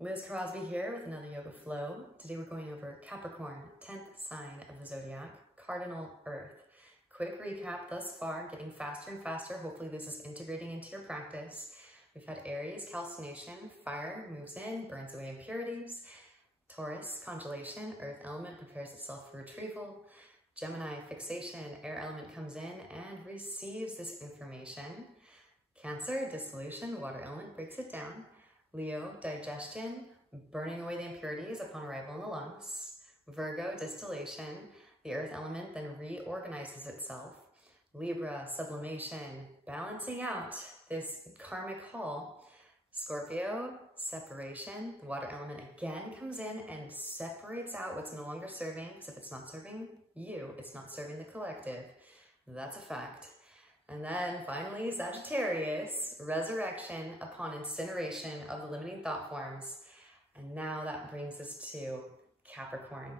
Liz Crosby here with another Yoga Flow. Today we're going over Capricorn, 10th sign of the zodiac, cardinal Earth. Quick recap thus far, getting faster and faster. Hopefully this is integrating into your practice. We've had Aries, calcination, fire moves in, burns away impurities. Taurus, congelation, earth element prepares itself for retrieval. Gemini, fixation, air element comes in and receives this information. Cancer, dissolution, water element breaks it down. Leo, digestion, burning away the impurities upon arrival in the lungs. Virgo, distillation, the earth element then reorganizes itself. Libra, sublimation, balancing out this karmic haul. Scorpio, separation, the water element again comes in and separates out what's no longer serving, because if it's not serving you, it's not serving the collective. That's a fact. And then finally, Sagittarius, resurrection upon incineration of the limiting thought forms. And now that brings us to Capricorn.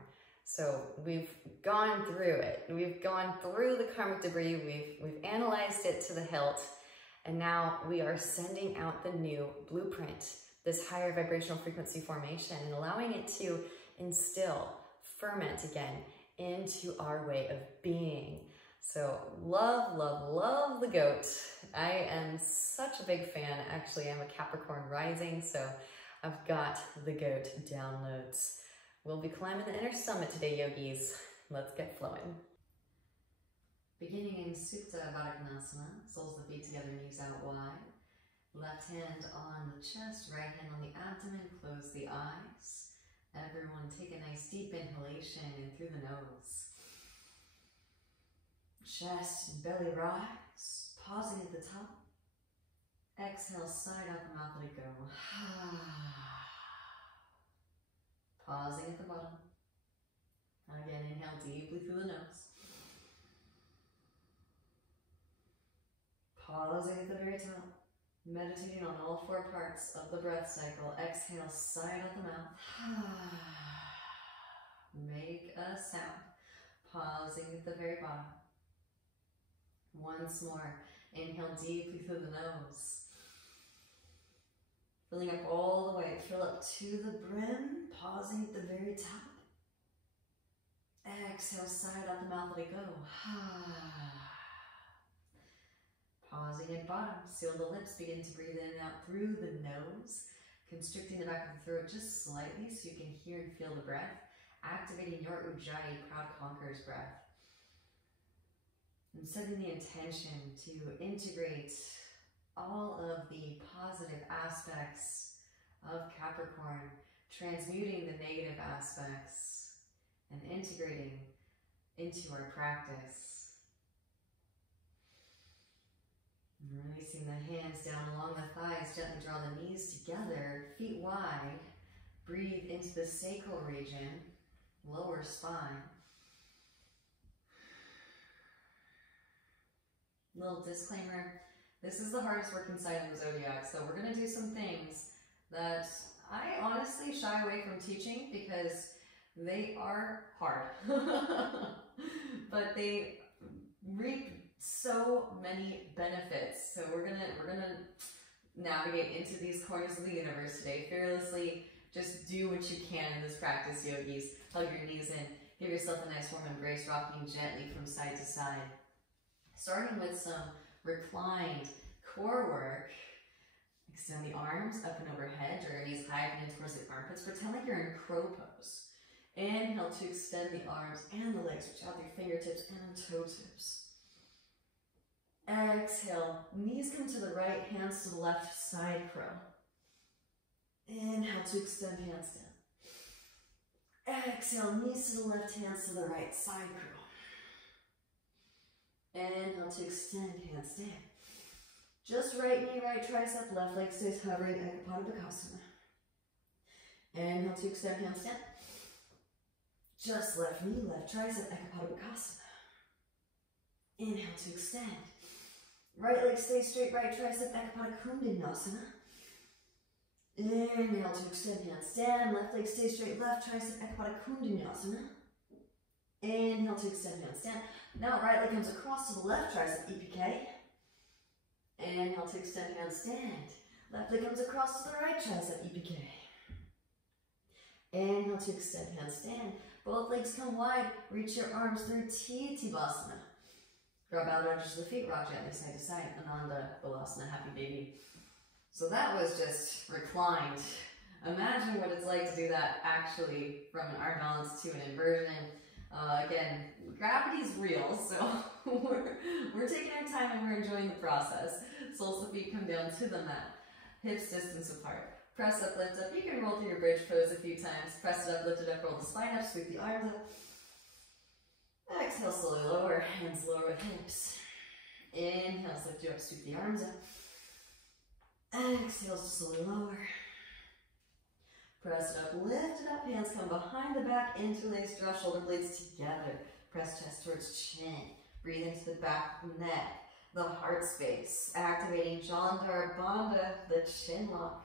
So we've gone through it. We've gone through the karmic debris. We've analyzed it to the hilt. And now we are sending out the new blueprint, this higher vibrational frequency formation, and allowing it to instill, ferment again into our way of being. So love, love, love the goat. I am such a big fan. Actually, I'm a Capricorn rising, so I've got the goat downloads. We'll be climbing the inner summit today, yogis. Let's get flowing. Beginning in Supta Baddha Konasana, soles of the feet together, knees out wide. Left hand on the chest, right hand on the abdomen, close the eyes. Everyone take a nice deep inhalation in through the nose. Chest and belly rise, pausing at the top. Exhale, side up, mouth, let it go. Pausing at the bottom. Again, inhale deeply through the nose. Pausing at the very top. Meditating on all four parts of the breath cycle. Exhale, side out the mouth. Make a sound. Pausing at the very bottom. Once more, inhale deeply through the nose. Filling up all the way, fill up to the brim, pausing at the very top. Exhale, side out the mouth, let it go. Pausing at bottom, seal the lips, begin to breathe in and out through the nose, constricting the back of the throat just slightly so you can hear and feel the breath, activating your Ujjayi, proud conqueror's breath. And setting the intention to integrate all of the positive aspects of Capricorn, transmuting the negative aspects and integrating into our practice. And releasing the hands down along the thighs, gently draw the knees together, feet wide. Breathe into the sacral region, lower spine. Little disclaimer, this is the hardest working side of the zodiac, so we're going to do some things that I honestly shy away from teaching because they are hard. But they reap so many benefits. So we're gonna navigate into these corners of the universe today. Fearlessly, just do what you can in this practice, yogis. Hug your knees in, give yourself a nice warm embrace, rocking gently from side to side. Starting with some reclined core work. Extend the arms up and overhead, draw your knees high and in towards the armpits. Pretend like you're in crow pose. Inhale to extend the arms and the legs, reach out your fingertips and toe tips. Exhale, knees come to the right, hands to the left, side crow. Inhale to extend, hands down. Exhale, knees to the left, hands to the right, side crow. Inhale to extend, hands down. Just right knee, right tricep, left leg stays hovering, Ekapadabhakasana. Inhale to extend, hands down. Just left knee, left tricep, Ekapadabhakasana. Inhale to extend. Right leg stays straight, right tricep, Ekapadakundinasana. Inhale to extend, hands down. Left leg stays straight, left tricep, Ekapadakundinasana. Inhale to extend, hands down. Now right leg comes across to the left tricep, EPK. Inhale to extend, hands stand. Left leg comes across to the right tricep, EPK. Inhale to extend, handstand. Both legs come wide. Reach your arms through Tadasana. Grab out edges of the feet, rock gently side to side. Ananda Balasana, happy baby. So that was just reclined. Imagine what it's like to do that actually from an arm balance to an inversion. Again, gravity's real, so we're taking our time and we're enjoying the process. Soles of the feet come down to the mat. Hips distance apart. Press up, lift up. You can roll through your bridge pose a few times. Press it up, lift it up, roll the spine up, sweep the arms up. Exhale, slowly lower. Hands lower with hips. Inhale, lift you up, sweep the arms up. Exhale, slowly lower. Press it up, lift it up. Hands come behind the back, interlace, draw shoulder blades together. Press chest towards chin. Breathe into the back of the neck, the heart space. Activating Jathara Agni, the chin lock.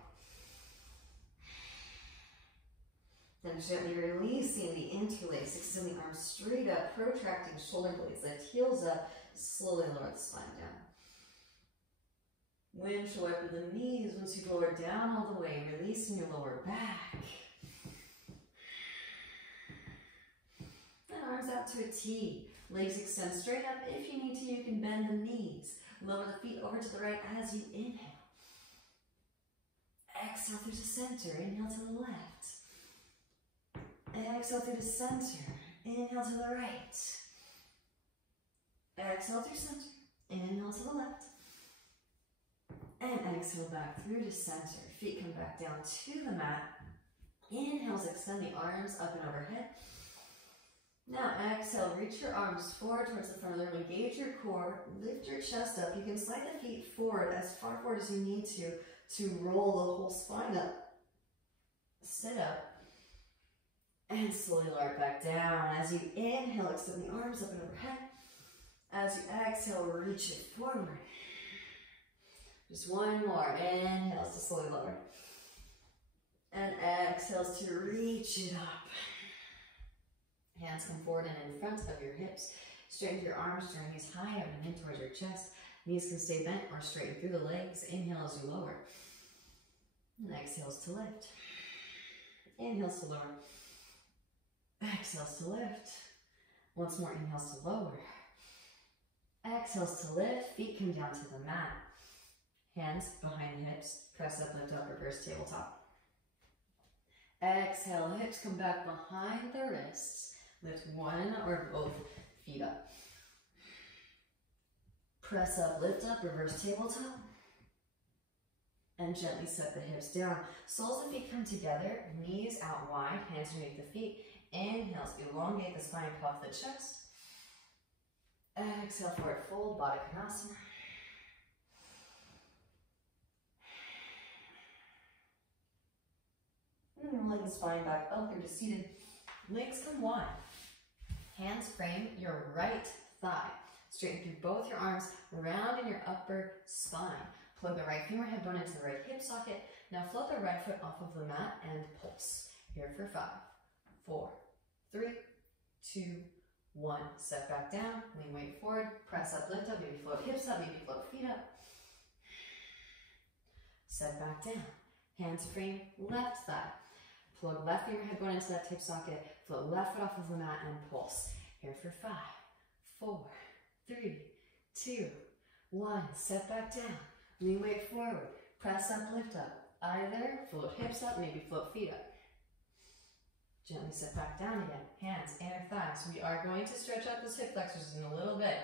Then gently releasing the interlace, extend the arms straight up, protracting shoulder blades, lift heels up, slowly lower the spine down. Windshield wiper the knees once you lower down all the way, releasing your lower back. And arms out to a T. Legs extend straight up. If you need to, you can bend the knees. Lower the feet over to the right as you inhale. Exhale through to center, inhale to the left. Exhale through to center, inhale to the right. Exhale through center, inhale to the left. And exhale back through to center. Feet come back down to the mat. Inhales, extend the arms up and overhead. Now exhale, reach your arms forward towards the front of the room. Engage your core, lift your chest up. You can slide the feet forward as far forward as you need to roll the whole spine up. Sit up. And slowly lower it back down. As you inhale, extend the arms up and overhead. As you exhale, reach it forward. Just one more. Inhales to slowly lower. And exhales to reach it up. Hands come forward and in front of your hips. Straighten your arms, turn your knees high up and in towards your chest. Knees can stay bent or straighten through the legs. Inhale as you lower. And exhales to lift. Inhales to lower. Exhales to lift. Once more, inhales to lower. Exhales to lift. Feet come down to the mat. Hands behind the hips. Press up, lift up, reverse tabletop. Exhale, hips come back behind the wrists. Lift one or both feet up. Press up, lift up, reverse tabletop. And gently set the hips down. Soles of the feet come together, knees out wide, hands underneath the feet. Inhales, elongate the spine, puff the chest. Exhale, forward fold, Bhuti Agni. Rolling the spine back up through to seated. Legs come wide. Hands frame your right thigh. Straighten through both your arms, round in your upper spine. Plug the right femur head bone into the right hip socket. Now float the right foot off of the mat and pulse. Here for 5, 4, 3, 2, 1. Step back down, lean weight forward, press up, lift up, maybe float hips up, maybe float feet up. Step back down. Hands frame left thigh. Plug left femur head bone into that hip socket. Float left foot off of the mat and pulse. Here for 5, 4, 3, 2, 1. Step back down. Lean weight forward. Press up, lift up. Either float hips up, maybe float feet up. Gently sit back down again. Hands, inner thighs. We are going to stretch out those hip flexors in a little bit.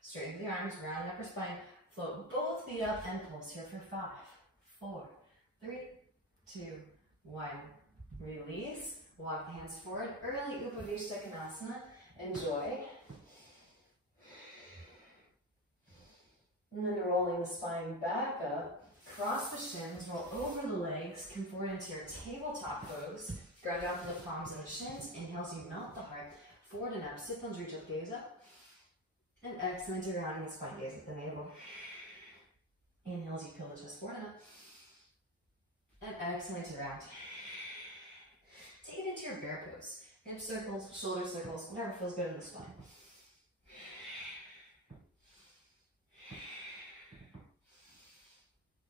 Straighten the arms, round the upper spine. Float both feet up and pulse here for 5, 4, 3, 2, 1. Release. Walk the hands forward. Early Upavishta Konasana. Enjoy. And then rolling the spine back up. Cross the shins. Roll over the legs. Come forward into your tabletop pose. Ground out from the palms and the shins. Inhales, you melt the heart. Forward and up. Sit bones, reach up, gaze up. And exhale into rounding the spine, gaze at the navel. Inhales, you peel the chest forward and up. And exhale to round. Take it into your bear pose. Hip circles, shoulder circles, whatever feels good in the spine.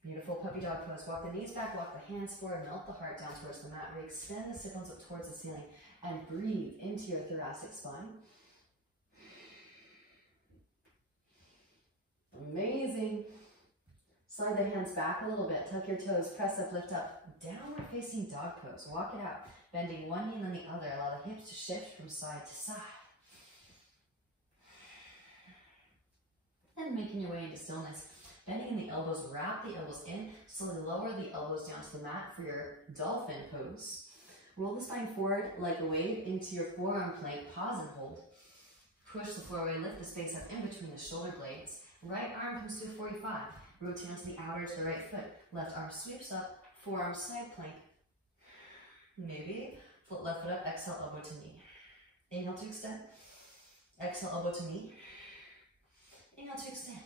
Beautiful puppy dog pose. Walk the knees back, walk the hands forward, melt the heart down towards the mat. Re-extend the sit bones up towards the ceiling and breathe into your thoracic spine. Amazing. Slide the hands back a little bit. Tuck your toes, press up, lift up. Downward facing dog pose. Walk it out. Bending one knee and then the other. Allow the hips to shift from side to side. And making your way into stillness. Bending in the elbows, wrap the elbows in. Slowly lower the elbows down to the mat for your dolphin pose. Roll the spine forward like a wave into your forearm plank. Pause and hold. Push the floor away. Lift the space up in between the shoulder blades. Right arm comes to a 45. Rotate onto the outer edge of the right foot. Left arm sweeps up. Forearm side plank. Maybe. Foot left foot up. Exhale, elbow to knee. Inhale to extend. Exhale, elbow to knee. Inhale to extend.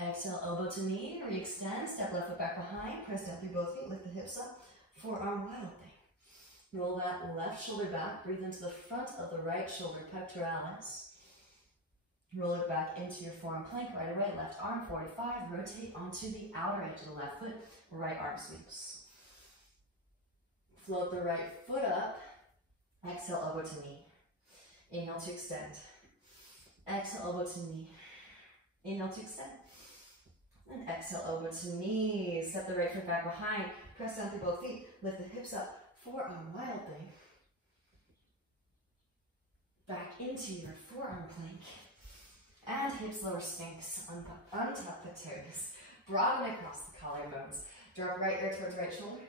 Exhale, elbow to knee. Re-extend. Step left foot back behind. Press down through both feet. Lift the hips up. Forearm wild thing. Roll that left shoulder back. Breathe into the front of the right shoulder, pectoralis. Roll it back into your forearm plank, right away. Left arm, 45. Rotate onto the outer edge of the left foot. Right arm sweeps. Float the right foot up. Exhale, elbow to knee. Inhale to extend. Exhale, elbow to knee. Inhale to extend. And exhale, elbow to knee. Step the right foot back behind. Press down through both feet. Lift the hips up. Forearm wild thing. Back into your forearm plank. And hips lower sphinx. Untap the toes. Broaden across the collarbones. Drop right ear towards right shoulder.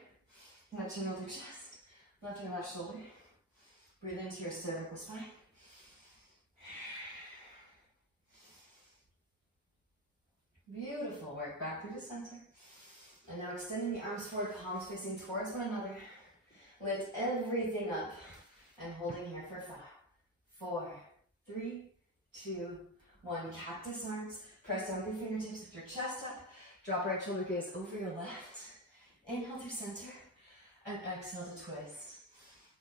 Left chin over chest. Left ear, left shoulder. Breathe into your cervical spine. Beautiful work. Back through the center. And now extending the arms forward, palms facing towards one another. Lift everything up. And holding here for 5, 4, 3, 2, 1. Cactus arms. Press down with your fingertips, lift your chest up. Drop right shoulder gaze over your left. Inhale through center. And exhale to twist.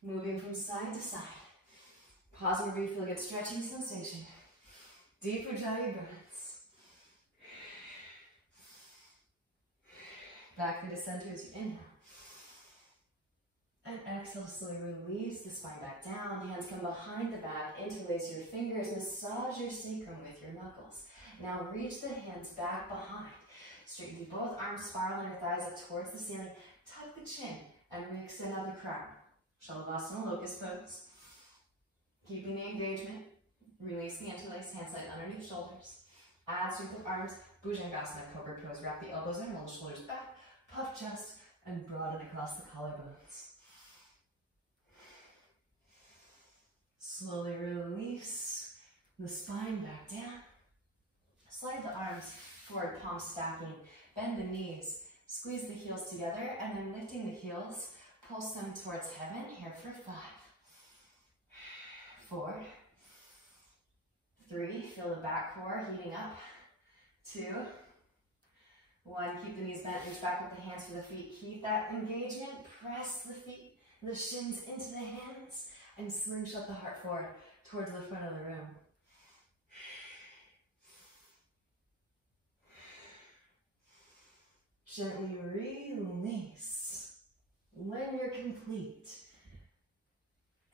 Moving from side to side. Pause wherever you feel a good stretching sensation. Deep Ujjayi breaths. Back through the center as you inhale. And exhale, slowly release the spine back down. Hands come behind the back. Interlace your fingers. Massage your sacrum with your knuckles. Now reach the hands back behind. Straighten through both arms. Spiral your thighs up towards the ceiling. Tuck the chin and re-extend out the crown. Shalabhasana, locust pose. Keeping the engagement. Release the interlace. Hands light underneath shoulders. Add strength of arms. Bhujangasana, cobra pose. Wrap the elbows in. Roll the shoulders back. Puff chest and broaden across the collarbones. Slowly release the spine back down. Slide the arms forward, palms stacking. Bend the knees. Squeeze the heels together and then lifting the heels, pulse them towards heaven. Here for 5, 4, 3. Feel the back core heating up. 2, 1. Keep the knees bent. Reach back with the hands for the feet. Keep that engagement. Press the feet, the shins into the hands. And slingshot the heart forward towards the front of the room. Gently release when you're complete.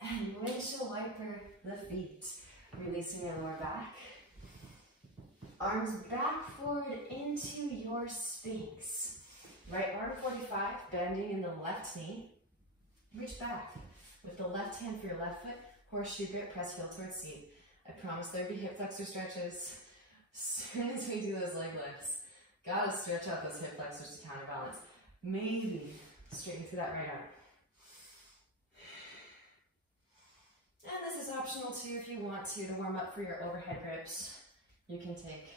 And windshield wiper the feet. Releasing your lower back. Arms back forward into your Sphinx. Right arm 45, bending in the left knee. Reach back. With the left hand for your left foot, horseshoe grip, press heel towards seat. I promise there'll be hip flexor stretches as soon as we do those leg lifts. Gotta stretch out those hip flexors to counterbalance. Maybe straighten through that right arm. And this is optional too if you want to warm up for your overhead grips. You can take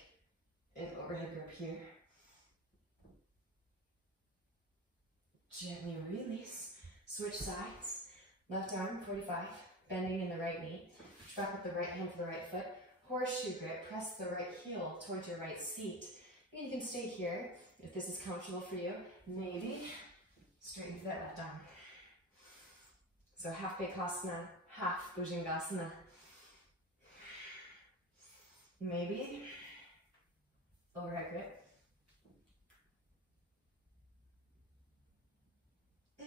an overhead grip here. Gently release. Switch sides. Left arm, 45, bending in the right knee. Reach back with the right hand for the right foot. Horseshoe grip, press the right heel towards your right seat. And you can stay here if this is comfortable for you. Maybe straighten through that left arm. So half Bekasana, half Bhujangasana. Maybe overhead grip.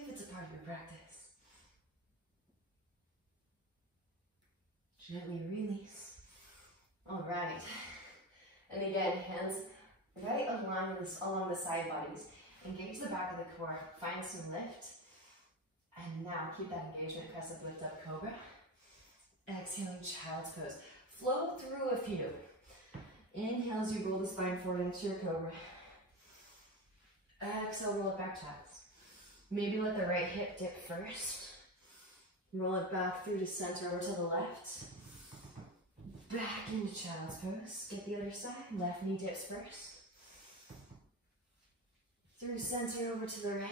if it's a part of your practice. Gently release. All right. And again, hands right along the side bodies. Engage the back of the core. Find some lift. And now keep that engagement. Press up, lift up, cobra. Exhaling, child's pose. Flow through a few. Inhale as you roll the spine forward into your cobra. Exhale, roll it back, child's. Maybe let the right hip dip first. Roll it back through to center over to the left. Back into child's pose. Get the other side. Left knee dips first. Through center over to the right.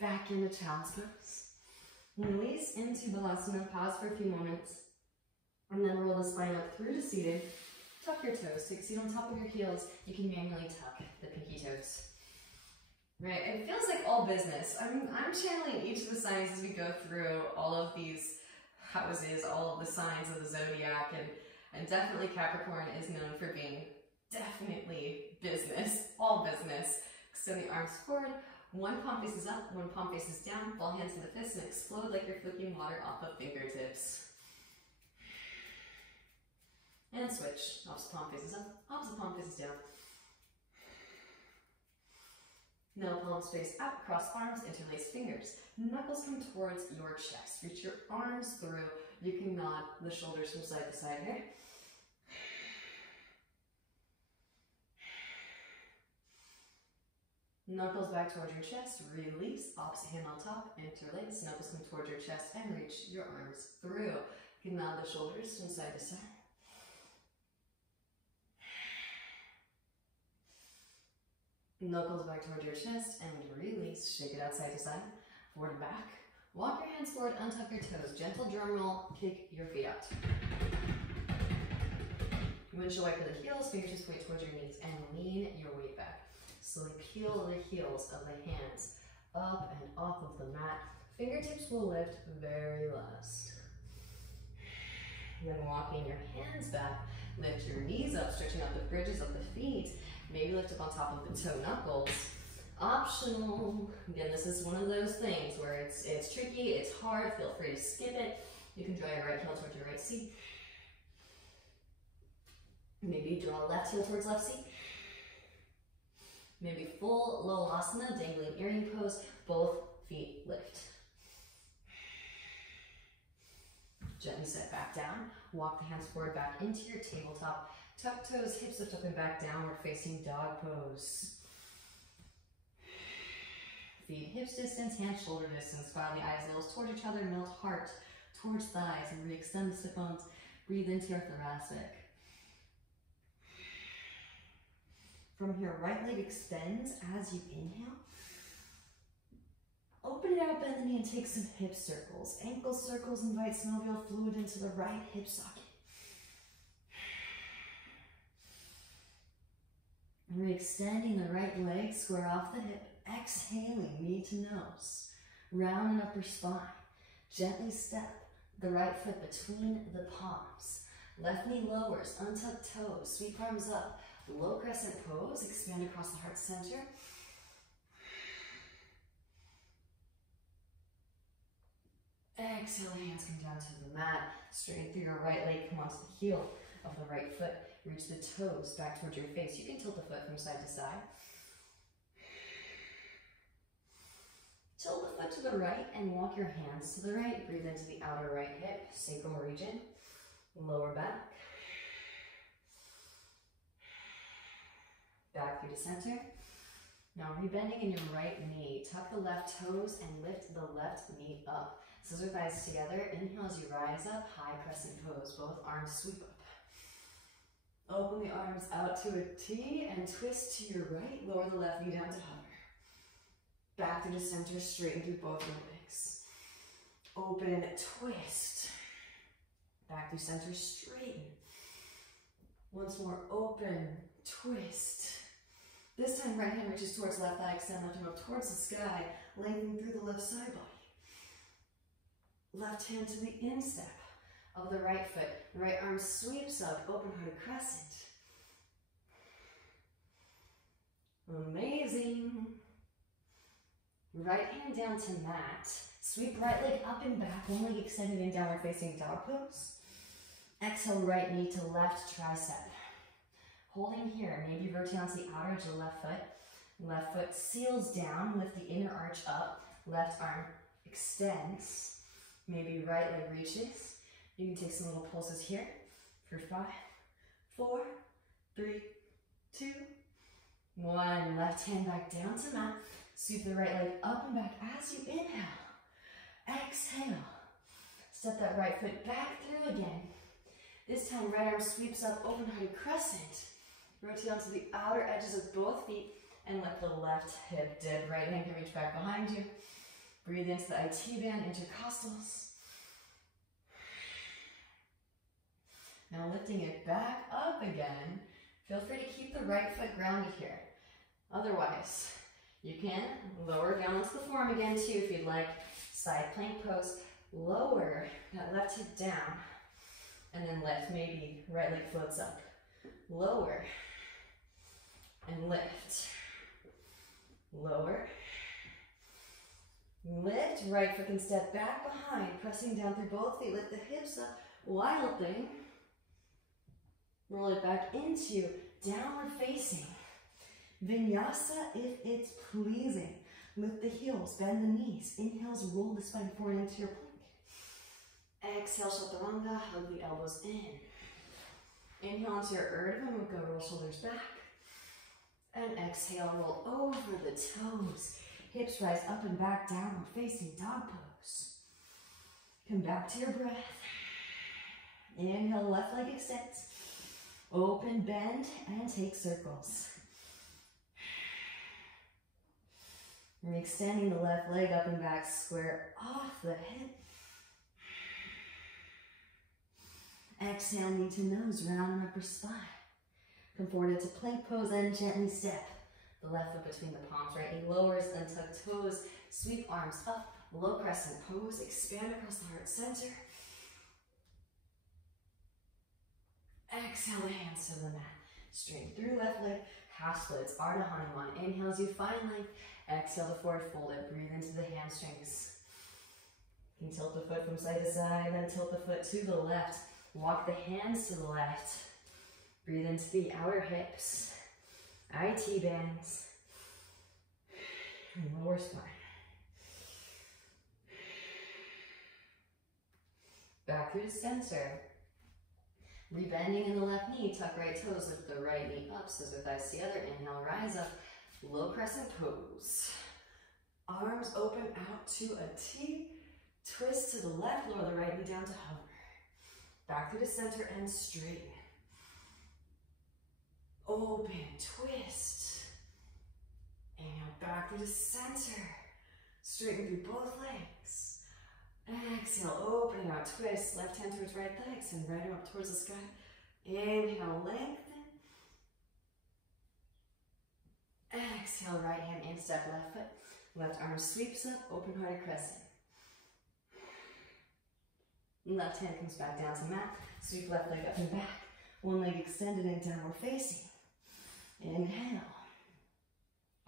Back into child's pose. Release into Balasana. Pause for a few moments. And then roll the spine up through to seated. Tuck your toes. Take a seat on top of your heels. You can manually tuck the pinky toes. Right, it feels like all business. I'm channeling each of the signs as we go through all of these houses, all of the signs of the zodiac, and definitely Capricorn is known for being definitely business, all business. So the arms forward, one palm faces up, one palm faces down, ball hands in the fists, and explode like you're flicking water off of fingertips. And switch, opposite palm faces up, opposite palm faces down. No palms face out, cross arms, interlace fingers. Knuckles come towards your chest. Reach your arms through. You can nod the shoulders from side to side here. Knuckles back towards your chest. Release. Opposite hand on top. Interlace. Knuckles come towards your chest and reach your arms through. You can nod the shoulders from side to side. Knuckles back toward your chest and release. Shake it out side to side, forward and back. Walk your hands forward, untuck your toes. Gentle drum roll, kick your feet out. Windshield wiper the heels, fingertips point towards your knees, and lean your weight back. Slowly peel the heels of the hands up and off of the mat. Fingertips will lift very last. Then walking your hands back, lift your knees up, stretching out the bridges of the feet. Maybe lift up on top of the toe knuckles. Optional. Again, this is one of those things where it's tricky, it's hard, feel free to skip it. You can draw your right heel towards your right seat. Maybe draw left heel towards left seat. Maybe full low asana, dangling earring pose, both feet lift. Gently set back down. Walk the hands forward back into your tabletop. Tuck toes, hips lift up and back, downward facing dog pose. Feet hips distance, hands shoulder distance. File the eyes, nails towards each other, melt heart towards thighs, and re-extend the sit bones. Breathe into your thoracic. From here, right leg extends as you inhale. Open it out, bend the knee, and take some hip circles. Ankle circles invite synovial fluid into the right hip socket. Re-extending the right leg, square off the hip. Exhaling, knee to nose. Round and upper spine. Gently step the right foot between the palms. Left knee lowers, untuck toes, sweep arms up. Low crescent pose, expand across the heart center. Exhale, hands come down to the mat. Straighten through your right leg, come onto the heel of the right foot. Reach the toes back towards your face. You can tilt the foot from side to side. Tilt the foot to the right and walk your hands to the right. Breathe into the outer right hip, sacral region, lower back. Back through to center. Now rebending in your right knee. Tuck the left toes and lift the left knee up. Scissor thighs together. Inhale as you rise up. High crescent pose. Both arms sweep up. Open the arms out to a T and twist to your right. Lower the left knee down to hover. Back through the center. Straighten through both your legs. Open, twist. Back through center. Straighten. Once more. Open, twist. This time, right hand reaches towards left thigh, extend left arm up towards the sky, lengthening through the left side body. Left hand to the instep of the right foot. The right arm sweeps up, open-hearted crescent. Amazing. Right hand down to mat. Sweep right leg up and back, one leg extended in downward facing dog pose. Exhale, right knee to left tricep. Holding here, maybe rotate onto the outer edge of the left foot. Left foot seals down, lift the inner arch up. Left arm extends. Maybe right leg reaches. You can take some little pulses here for 5, 4, 3, 2, 1. Left hand back down to mat. Sweep the right leg up and back as you inhale. Exhale. Step that right foot back through again. This time, right arm sweeps up, open-hearted crescent. Rotate onto the outer edges of both feet and let the left hip dip. Right hand can reach back behind you. Breathe into the IT band, intercostals. Now lifting it back up again. Feel free to keep the right foot grounded here. Otherwise, you can lower down onto the form again too if you'd like. Side plank pose. Lower that left hip down. And then lift, maybe right leg floats up. Lower and lift. Lower. Lift, right foot can step back behind, pressing down through both feet. Lift the hips up, wild thing. Roll it back into downward facing. Vinyasa if it's pleasing. Lift the heels, bend the knees. Inhales, roll the spine forward into your plank. Exhale, chaturanga, hug the elbows in. Inhale into your urdhva mukha, roll shoulders back. And exhale, roll over the toes. Hips rise up and back, downward facing dog pose. Come back to your breath. Inhale, left leg extends. Open, bend, and take circles. And extending the left leg up and back, square off the hip. Exhale, knee to nose, round upper spine. Come forward into plank pose and gently step the left foot between the palms. Right knee lowers, untug toes, sweep arms up, low crescent pose, expand across the heart center. Exhale, the hands to the mat. Straight through left leg, half splits, Ardha Hanuman. Inhales, you find length. Exhale to forward fold it. Breathe into the hamstrings. You can tilt the foot from side to side, then tilt the foot to the left. Walk the hands to the left. Breathe into the outer hips. IT bands. And lower spine. Back through the center. Rebending in the left knee, tuck right toes, lift the right knee up, scissor thighs together. Inhale, rise up, low crescent pose. Arms open out to a T. Twist to the left, lower the right knee down to hover. Back through the center and straighten. Open, twist. And back through the center. Straighten through both legs. Exhale, open out, twist. Left hand towards right leg, and right arm up towards the sky. Inhale, lengthen. Exhale, right hand in, step left foot. Left arm sweeps up, open hearted crescent. Left hand comes back down to mat. Sweep left leg up and back. One leg extended and downward facing. Inhale.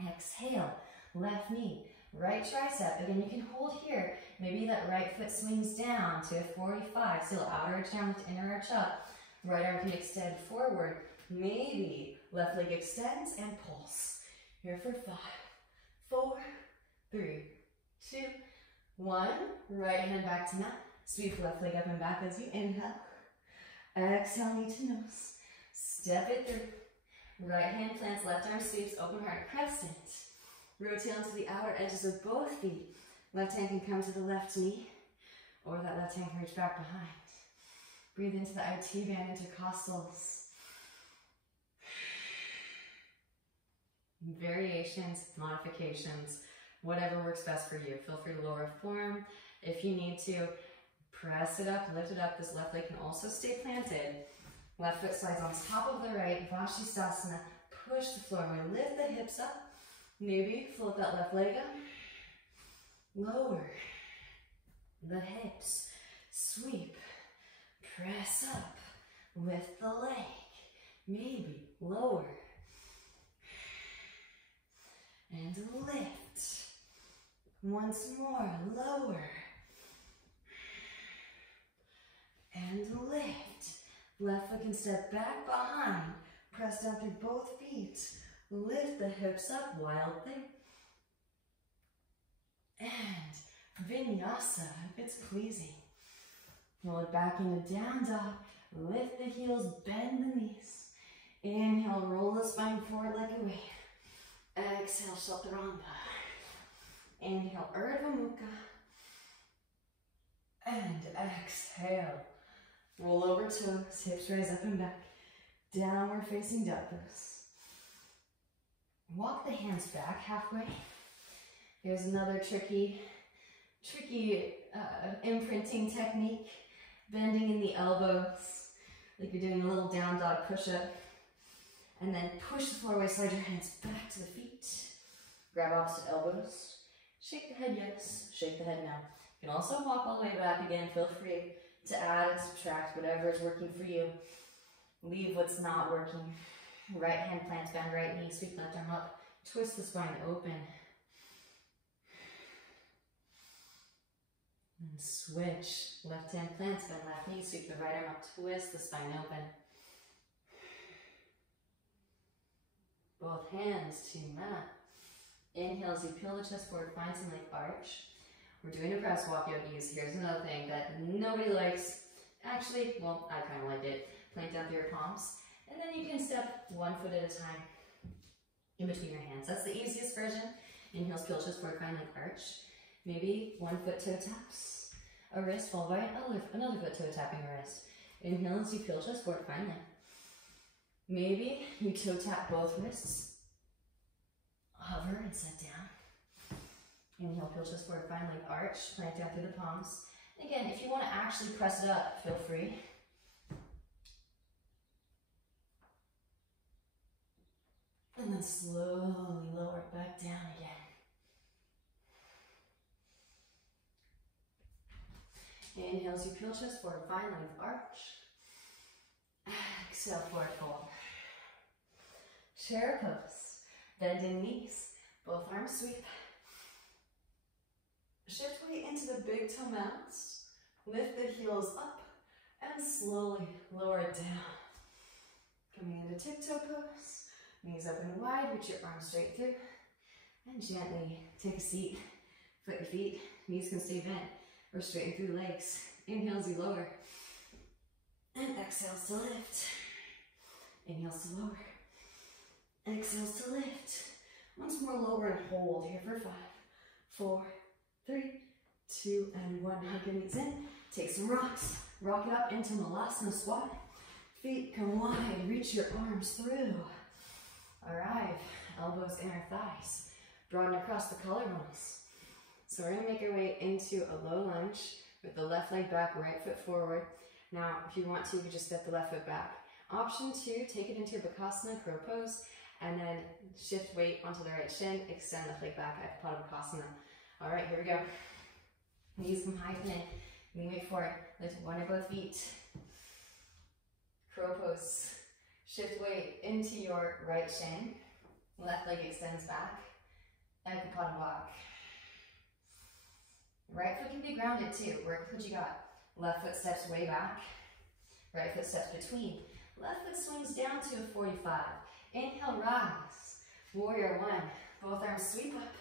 Exhale. Left knee. Right tricep. Again, you can hold here. Maybe that right foot swings down to a 45. Still outer edge down with inner arch up. Right arm can extend forward. Maybe left leg extends and pulse. Here for 5, 4, 3, 2, 1. Right hand back to mat. Sweep left leg up and back as you inhale. Exhale, knee to nose. Step it through. Right hand plants, left arm sweeps, open heart crescent. Rotate onto the outer edges of both feet. Left hand can come to the left knee, or that left hand can reach back behind. Breathe into the IT band, intercostals. Variations, modifications, whatever works best for you. Feel free to lower form. If you need to, press it up, lift it up. This left leg can also stay planted. Left foot slides on top of the right, Vashisthasana. Push the floor. I'm going to lift the hips up. Maybe float that left leg up. Lower the hips. Sweep. Press up. Lift the leg. Maybe lower. And lift. Once more, lower. And lift. Left foot can step back behind. Press down through both feet. Lift the hips up, wild thing. And vinyasa, if it's pleasing. Roll it back into down dog. Lift the heels, bend the knees. Inhale, roll the spine forward like a wave. Exhale, chaturanga. Inhale, Urdhva Mukha. And exhale. Roll over toes, hips rise up and back. Downward facing dog pose. Walk the hands back halfway. Here's another tricky imprinting technique. Bending in the elbows, like you're doing a little down dog push-up. And then push the floor away, slide your hands back to the feet. Grab opposite elbows. Shake the head yes, shake the head no. You can also walk all the way back again. Feel free to add and subtract whatever is working for you. Leave what's not working. Right hand plants, bend right knee, sweep left arm up. Twist the spine open. And switch. Left hand plants, bend left knee, sweep the right arm up, twist the spine open. Both hands to mat. Inhale as you peel the chest forward, find some like arch. We're doing a press walk yogis. Here's another thing that nobody likes. Actually, well, I kind of like it. Plank down through your palms. And then you can step one foot at a time in between your hands. That's the easiest version. Inhale, peel chest forward, find like arch. Maybe one foot toe taps a wrist, followed by another foot toe tapping a wrist. Inhale as you peel chest forward, find like. Maybe you toe tap both wrists. Hover and set down. Inhale, peel chest forward, find like arch, plank down through the palms. Again, if you want to actually press it up, feel free. And then slowly lower it back down again. Inhale as you peel chest forward, find length arch. Exhale, forward fold. Chair pose. Bend in knees, both arms sweep. Shift weight into the big toe mounts. Lift the heels up and slowly lower it down. Coming into tiptoe pose. Knees up and wide, reach your arms straight through. And gently take a seat. Foot your feet, knees can stay bent or straighten through the legs. Inhale as you lower. And exhales to lift. Inhales to lower. Exhales to lift. Once more, lower and hold here for 5, 4, 3, 2, and 1. Hug your knees in. Take some rocks. Rock it up into Malasana squat. Feet come wide. Reach your arms through. Arrive. Elbows in our thighs. Broaden across the collarbones. So we're going to make our way into a low lunge with the left leg back, right foot forward. Now, if you want to, you can just step the left foot back. Option 2, take it into your Bakasana, crow pose, and then shift weight onto the right shin, extend left leg back at Bakasana. All right, here we go. Knees come high, in. Lean weight forward. Lift one or both feet. Crow pose. Shift weight into your right shin. Left leg extends back. Ekapada. Right foot can be grounded too. Work with what you got. Left foot steps way back. Right foot steps between. Left foot swings down to a 45. Inhale, rise. Warrior 1. Both arms sweep up.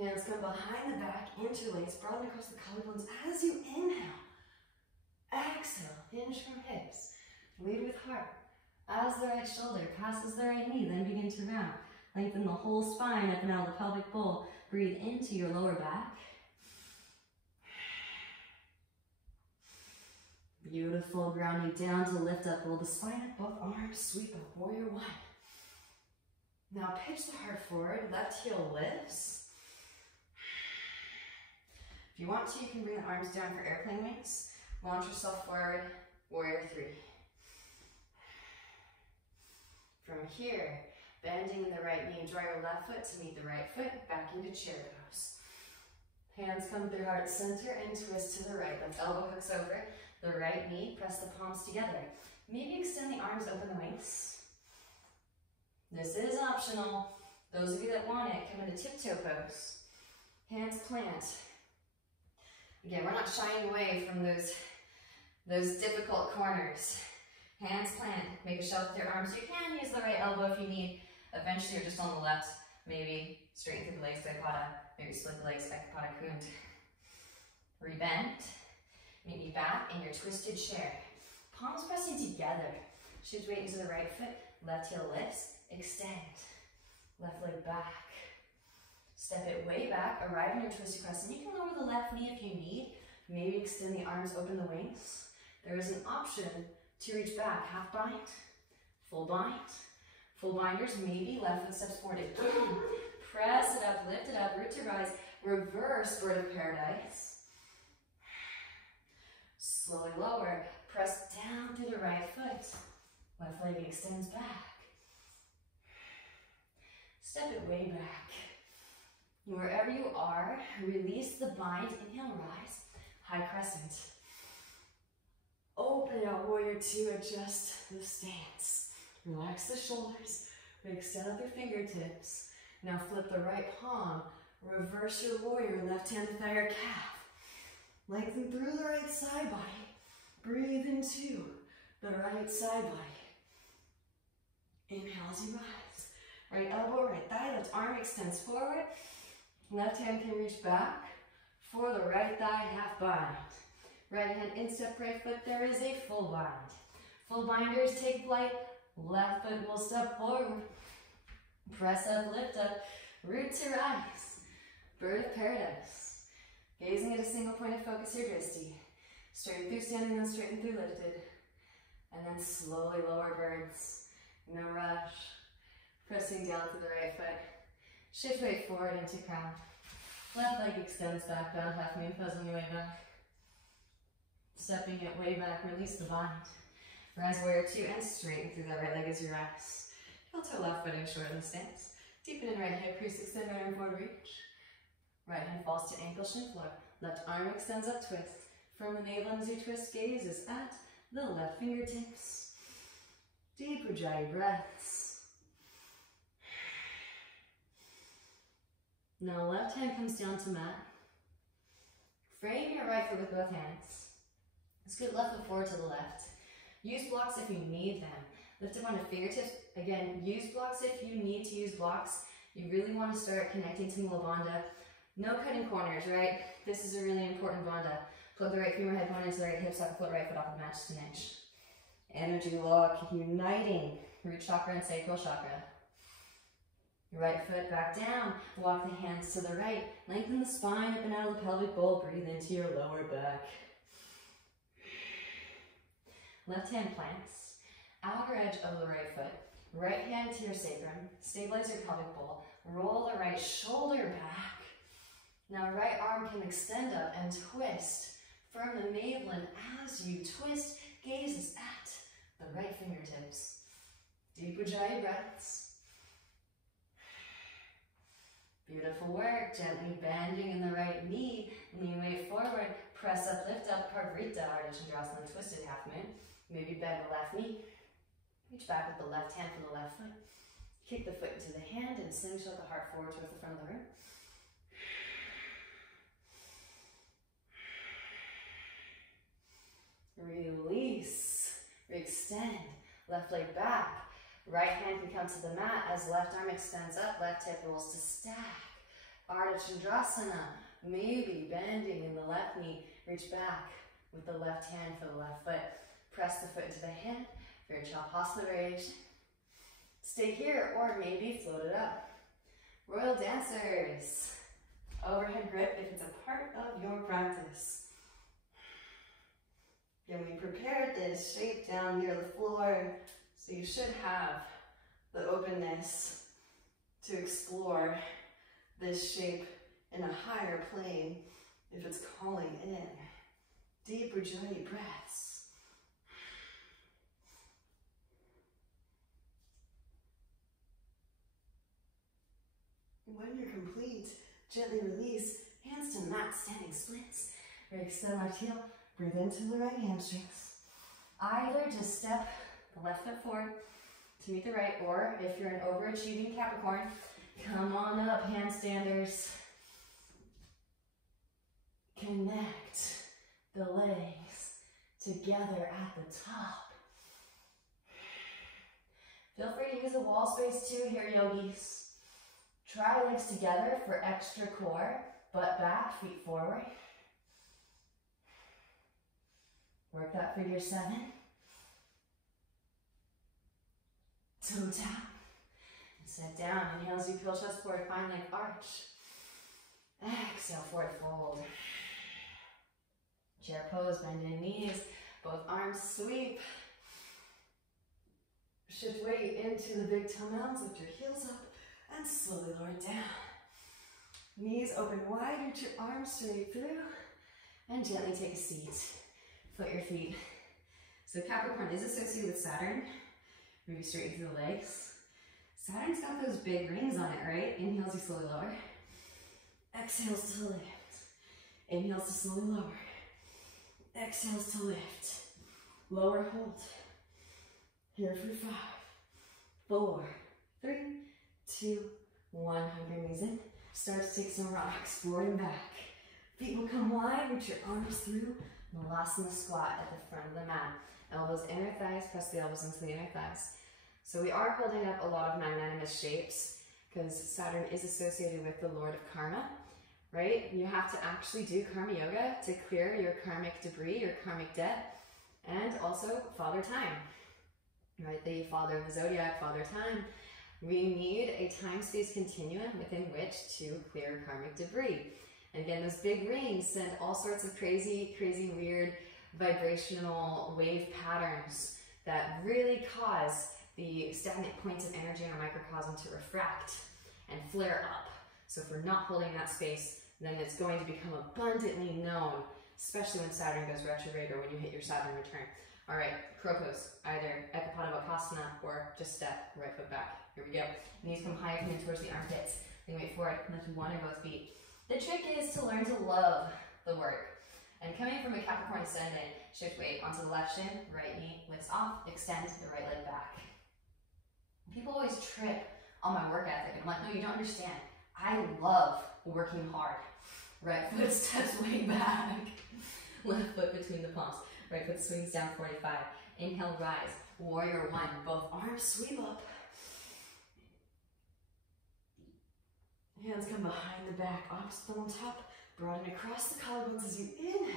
Hands come behind the back, interlace, broaden across the collarbones as you inhale. Exhale, hinge from hips. Lead with heart. As the right shoulder passes the right knee, then begin to round. Lengthen the whole spine up and out of the pelvic bowl. Breathe into your lower back. Beautiful, grounding down to lift up. Roll the spine up, both arms, sweep up, warrior 1. Now pitch the heart forward, left heel lifts. If you want to, you can bring the arms down for airplane wings. Launch yourself forward, warrior 3. From here, bending in the right knee, draw your left foot to meet the right foot, back into chair pose. Hands come through heart center and twist to the right. Lift elbow hooks over the right knee, press the palms together. Maybe extend the arms, open the wings. This is optional. Those of you that want it, come into tiptoe pose. Hands plant. Again, we're not shying away from those difficult corners. Hands plant. Make a shelf with your arms. You can use the right elbow if you need. Eventually, you're just on the left. Maybe straighten through the legs, Jathara. Maybe split the legs, Jathara Kund. Rebend. Meet me back in your twisted chair. Palms pressing together. Shift weight into the right foot. Left heel lifts. Extend. Left leg back. Step it way back. Arrive in your twisted crescent. You can lower the left knee if you need. Maybe extend the arms, open the wings. There is an option to reach back. Half bind. Full bind. Full binders, maybe left foot steps forward. Press it up, lift it up, root to rise. Reverse bird of paradise. Slowly lower. Press down through the right foot. Left leg extends back. Step it way back. Wherever you are, release the bind. Inhale, rise. High crescent. Open out, warrior two, adjust the stance. Relax the shoulders. Extend out your fingertips. Now flip the right palm. Reverse your warrior. Left hand to thigh or calf. Lengthen through the right side body. Breathe into the right side body. Inhale as you rise. Right elbow, right thigh. Left arm extends forward. Left hand can reach back for the right thigh, half bind. Right hand instep, right foot, there is a full bind. Full binders take flight. Left foot will step forward. Press up, lift up, root to rise. Bird of paradise. Gazing at a single point of focus, your drishti. Straighten through standing, then straighten through lifted. And then slowly lower birds. No rush. Pressing down to the right foot. Shift weight forward into crown. Left leg extends back, down half moon pose on your way back. Stepping it way back, release the bind. Rise warrior two and straighten through that right leg as you rise. Heel toe left foot in short in the stance. Deepen in right hip crease, extend right arm forward, reach. Right hand falls to ankle, shin floor. Left arm extends up, twist. From the navel as you twist, gaze is at the left fingertips. Deep Ujjayi breaths. Now left hand comes down to mat. Frame your right foot with both hands. Scoot left foot forward to the left. Use blocks if you need them. Lift up onto fingertips. Again, use blocks if you need to use blocks. You really want to start connecting to Mula Bandha. No cutting corners, right? This is a really important bandha. Plug the right femur head bone into the right hip socket, flip right foot off the mat just an inch. Energy lock, uniting root chakra and sacral chakra. Right foot back down. Walk the hands to the right. Lengthen the spine up and out of the pelvic bowl. Breathe into your lower back. Left hand plants. Outer edge of the right foot. Right hand to your sacrum. Stabilize your pelvic bowl. Roll the right shoulder back. Now right arm can extend up and twist. Firm the navel in as you twist. Gazes at the right fingertips. Deep Ujjayi breaths. Beautiful work. Gently bending in the right knee. Lean weight forward. Press up, lift up. Parvrita, Ardha Chandrasana, twisted half moon. Maybe bend the left knee. Reach back with the left hand for the left foot. Kick the foot into the hand and slingshot the heart forward towards the front of the room. Release. Extend. Left leg back. Right hand can come to the mat as left arm extends up. Left hip rolls to stack. Ardha Chandrasana. Maybe bending in the left knee. Reach back with the left hand for the left foot. Press the foot into the hand for your Chalapasana variation. Stay here or maybe float it up. Royal dancers. Overhead grip if it's a part of your practice. Again, we prepared this shape down near the floor, so you should have the openness to explore this shape in a higher plane if it's calling in. Deep Ujjayi breaths. When you're complete, gently release, hands to mat, standing splits. Extend left heel, breathe into the right hamstrings. Either just step the left foot forward to meet the right, or if you're an overachieving Capricorn, Come on up, handstanders. Connect the legs together at the top. Feel free to use the wall space too here, yogis. Try legs together for extra core. Butt back, feet forward. Work that for your 7. Toe tap. And set down. Inhale as you peel chest forward, find leg arch. Exhale, forward fold. Chair pose, bending knees, both arms sweep. Shift weight into the big toe mounds, lift your heels up, and slowly lower it down. Knees open wide, reach your arms straight through, and gently take a seat. Foot your feet. So Capricorn is associated with Saturn. Maybe straight through the legs. Saturn's got those big rings on it, right? Inhales, you slowly lower. Exhales to lift. Inhales to slowly lower. Exhales to lift. Lower, hold. Here for 5, 4, 3, 2, 1. Hug your knees in. Start to take some rocks, forward and back. Feet will come wide, reach your arms through. Malasana squat at the front of the mat. Elbows inner thighs, press the elbows into the inner thighs. So we are holding up a lot of magnanimous shapes because Saturn is associated with the Lord of Karma, right? You have to actually do karma yoga to clear your karmic debris, your karmic debt, and also Father Time, right? The father of the zodiac, Father Time. We need a time-space continuum within which to clear karmic debris. And again, those big rings send all sorts of crazy, weird vibrational wave patterns that really cause the stagnant points of energy in our microcosm to refract and flare up. So if we're not holding that space, then it's going to become abundantly known, especially when Saturn goes retrograde or when you hit your Saturn return. All right, crow pose, either Ekapadabhakasana or just step right foot back. Here we go. Knees come high, coming towards the armpits. Lean weight forward, lift one or both feet. The trick is to learn to love the work. And coming from a Capricorn ascendant, shift weight onto the left shin, right knee lifts off, extend the right leg back. People always trip on my work ethic, and I'm like, no, you don't understand. I love working hard. Right foot steps way back. Left foot between the palms. Right foot swings down 45. Inhale, rise. Warrior 1. Both arms sweep up. Hands come behind the back, opposite thumb on top. Broaden across the collarbones as you inhale.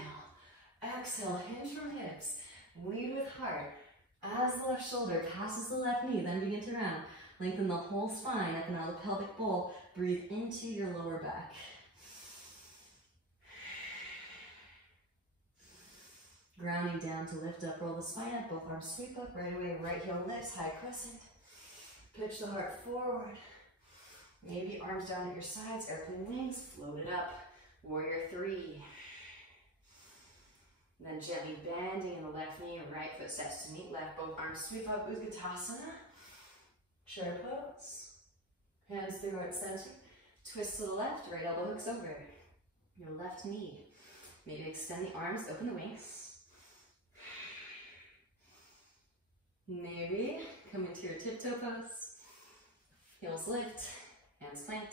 Exhale, hinge from hips. Lead with heart. As the left shoulder passes the left knee, then begin to round. Lengthen the whole spine up and out of the pelvic bowl. Breathe into your lower back. Grounding down to lift up, roll the spine up, both arms sweep up, right away, right heel lifts, high crescent. Pitch the heart forward. Maybe arms down at your sides, airplane wings, float it up. Warrior 3. Then gently bending in the left knee, right foot steps to meet left, both arms sweep up, Utkatasana. Chair pose. Hands through heart center. Twist to the left, right elbow hooks over. Your left knee. Maybe extend the arms, open the wings. Maybe come into your tiptoe pose. Heels lift, hands plant,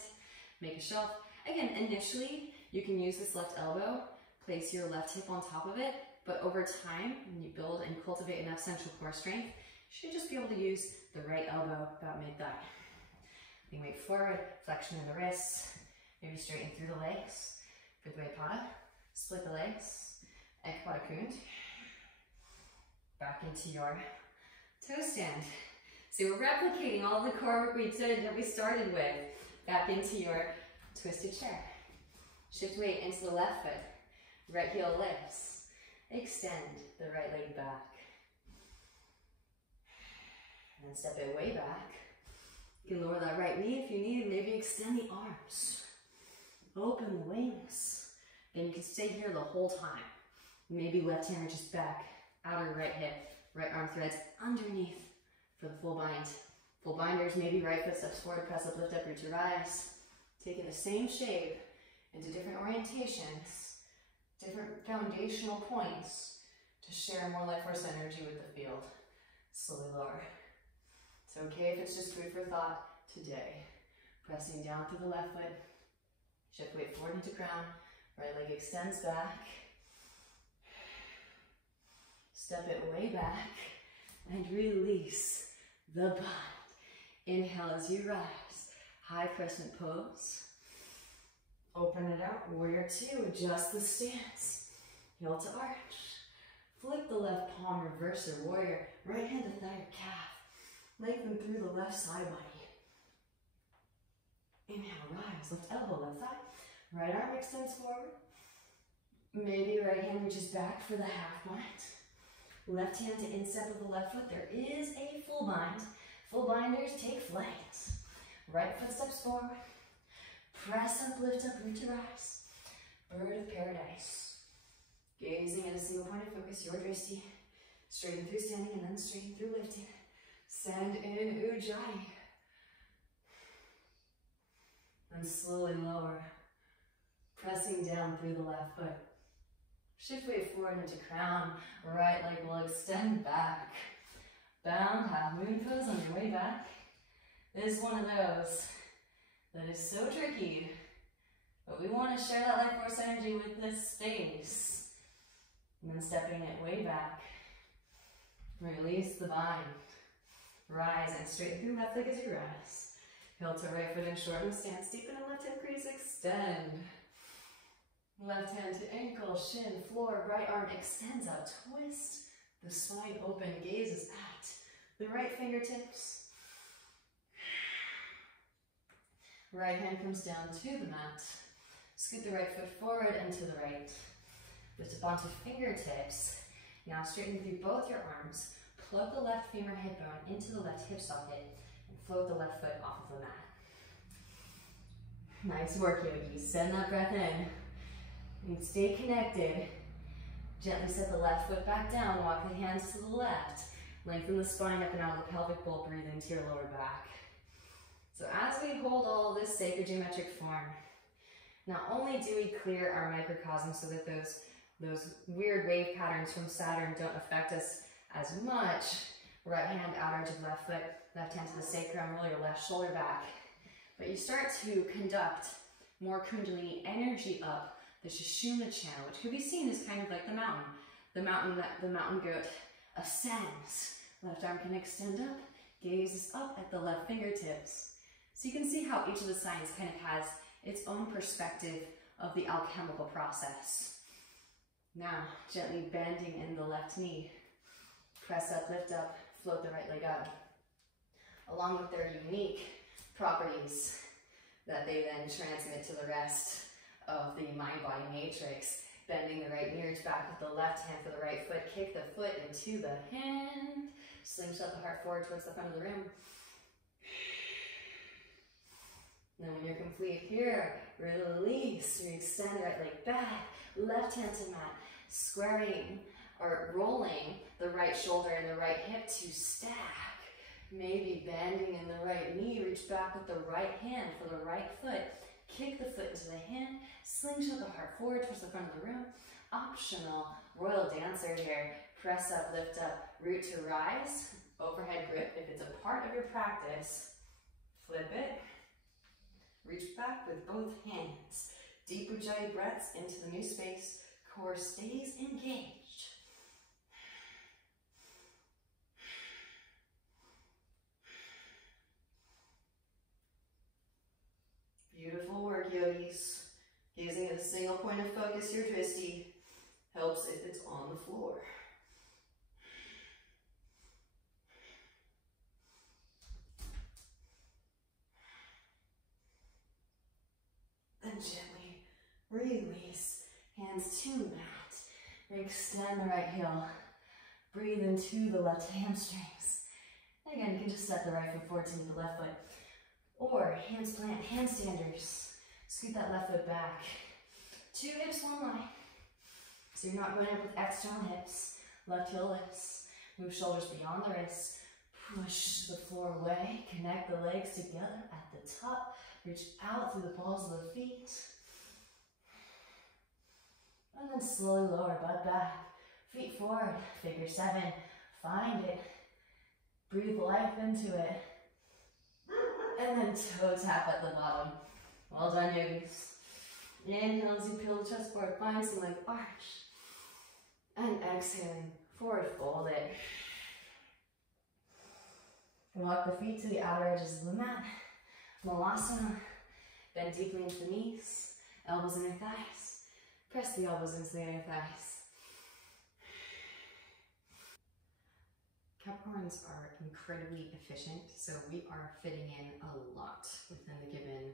make a shelf. Again, initially, you can use this left elbow, place your left hip on top of it, but over time, when you build and cultivate enough central core strength, you should just be able to use the right elbow about mid-thigh. Lean weight forward, flexion in the wrists, maybe straighten through the legs. Vidvaipada, split the legs, Ekapada Kund. Back into your toe stand. So we're replicating all the core work we did that we started with. Back into your twisted chair. Shift weight into the left foot. Right heel lifts. Extend the right leg back. And then step it way back. You can lower that right knee if you need. Maybe extend the arms. Open the wings. And you can stay here the whole time. Maybe left hand reaches back. Outer right hip. Right arm threads underneath for the full bind. Full binders, maybe right foot steps forward, press up, lift up, reach your rise. Taking the same shape into different orientations, different foundational points to share more life force energy with the field. Slowly lower. It's okay if it's just food for thought today. Pressing down through the left foot. Shift weight forward into crown. Right leg extends back. Step it way back and release the bind. Inhale as you rise. High crescent pose. Open it out. Warrior two. Adjust the stance. Heel to arch. Flip the left palm. Reverse your warrior. Right hand to thigh or calf. Lengthen through the left side body. Inhale, rise. Left elbow, left thigh. Right arm extends forward. Maybe right hand reaches back for the half bind. Left hand to instep with the left foot. There is a full bind. Full binders take flight. Right foot steps forward. Press up, lift up, root to rise. Bird of paradise. Gazing at a single point of focus, your drishti. Straighten through standing and then straighten through lifting. Send in Ujjayi. And slowly lower. Pressing down through the left foot. Shift weight forward into crown. Right leg will extend back. Bound half moon pose on your way back. This is one of those that is so tricky, but we want to share that life force energy with this space. And then stepping it way back. Release the bind. Rise and straighten through left leg as you rise. Heel to right foot and shorten stance. Deepen in left hip crease, extend. Left hand to ankle, shin, floor. Right arm extends out. Twist the spine open. Gazes at the right fingertips. Right hand comes down to the mat. Scoot the right foot forward and to the right. Lift up onto fingertips. Now straighten through both your arms. Plug the left femur hip bone into the left hip socket and float the left foot off of the mat. Nice work, yogis. Send that breath in. And stay connected. Gently set the left foot back down. Walk the hands to the left. Lengthen the spine up and out of the pelvic bowl. Breathe into your lower back. So as we hold all this sacred geometric form, not only do we clear our microcosm so that those weird wave patterns from Saturn don't affect us as much. Right hand outer edge of left foot, left hand to the sacrum, roll your left shoulder back. But you start to conduct more kundalini energy up the sushumna channel, which could be seen as kind of like the mountain that the mountain goat ascends. Left arm can extend up, gaze up at the left fingertips. So you can see how each of the signs kind of has its own perspective of the alchemical process. Now, gently bending in the left knee. Press up, lift up, float the right leg up. Along with their unique properties that they then transmit to the rest of the mind-body matrix. Bending the right knee, reach back with the left hand for the right foot. Kick the foot into the hand. Slingshot the heart forward towards the front of the room. Then when you're complete here, release. You extend the right leg back. Left hand to mat. Squaring or rolling the right shoulder and the right hip to stack. Maybe bending in the right knee. Reach back with the right hand for the right foot. Kick the foot into the hand. Slingshot the heart forward towards the front of the room. Optional royal dancer here. Press up, lift up, root to rise. Overhead grip if it's a part of your practice. Flip it. Reach back with both hands. Deep Ujjayi breaths into the new space. Core stays engaged. Beautiful work, yogis. Gazing at a single point of focus, your drishti helps if it's on the floor. Then gently release, hands to mat. Extend the right heel. Breathe into the left hamstrings. And again, you can just step the right foot forward to meet the left foot. Or hands plant, handstanders. Scoot that left foot back. 2 hips, 1 line. So you're not going up with external hips. Left heel lifts. Move shoulders beyond the wrists. Push the floor away. Connect the legs together at the top. Reach out through the balls of the feet. And then slowly lower, butt back. Feet forward, figure 7. Find it. Breathe life into it. and then toe tap at the bottom. Well done, yogis. Inhale as you peel the chest forward, find some leg arch. And exhaling, forward fold it. Walk the feet to the outer edges of the mat. Malasana. Bend deeply into the knees, elbows in your thighs. Press the elbows into the inner thighs. Capricorns are incredibly efficient, so we are fitting in a lot within the given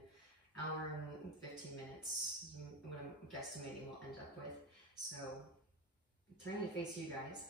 hour and 15 minutes, what I'm guesstimating we'll end up with. So, turning to face you guys,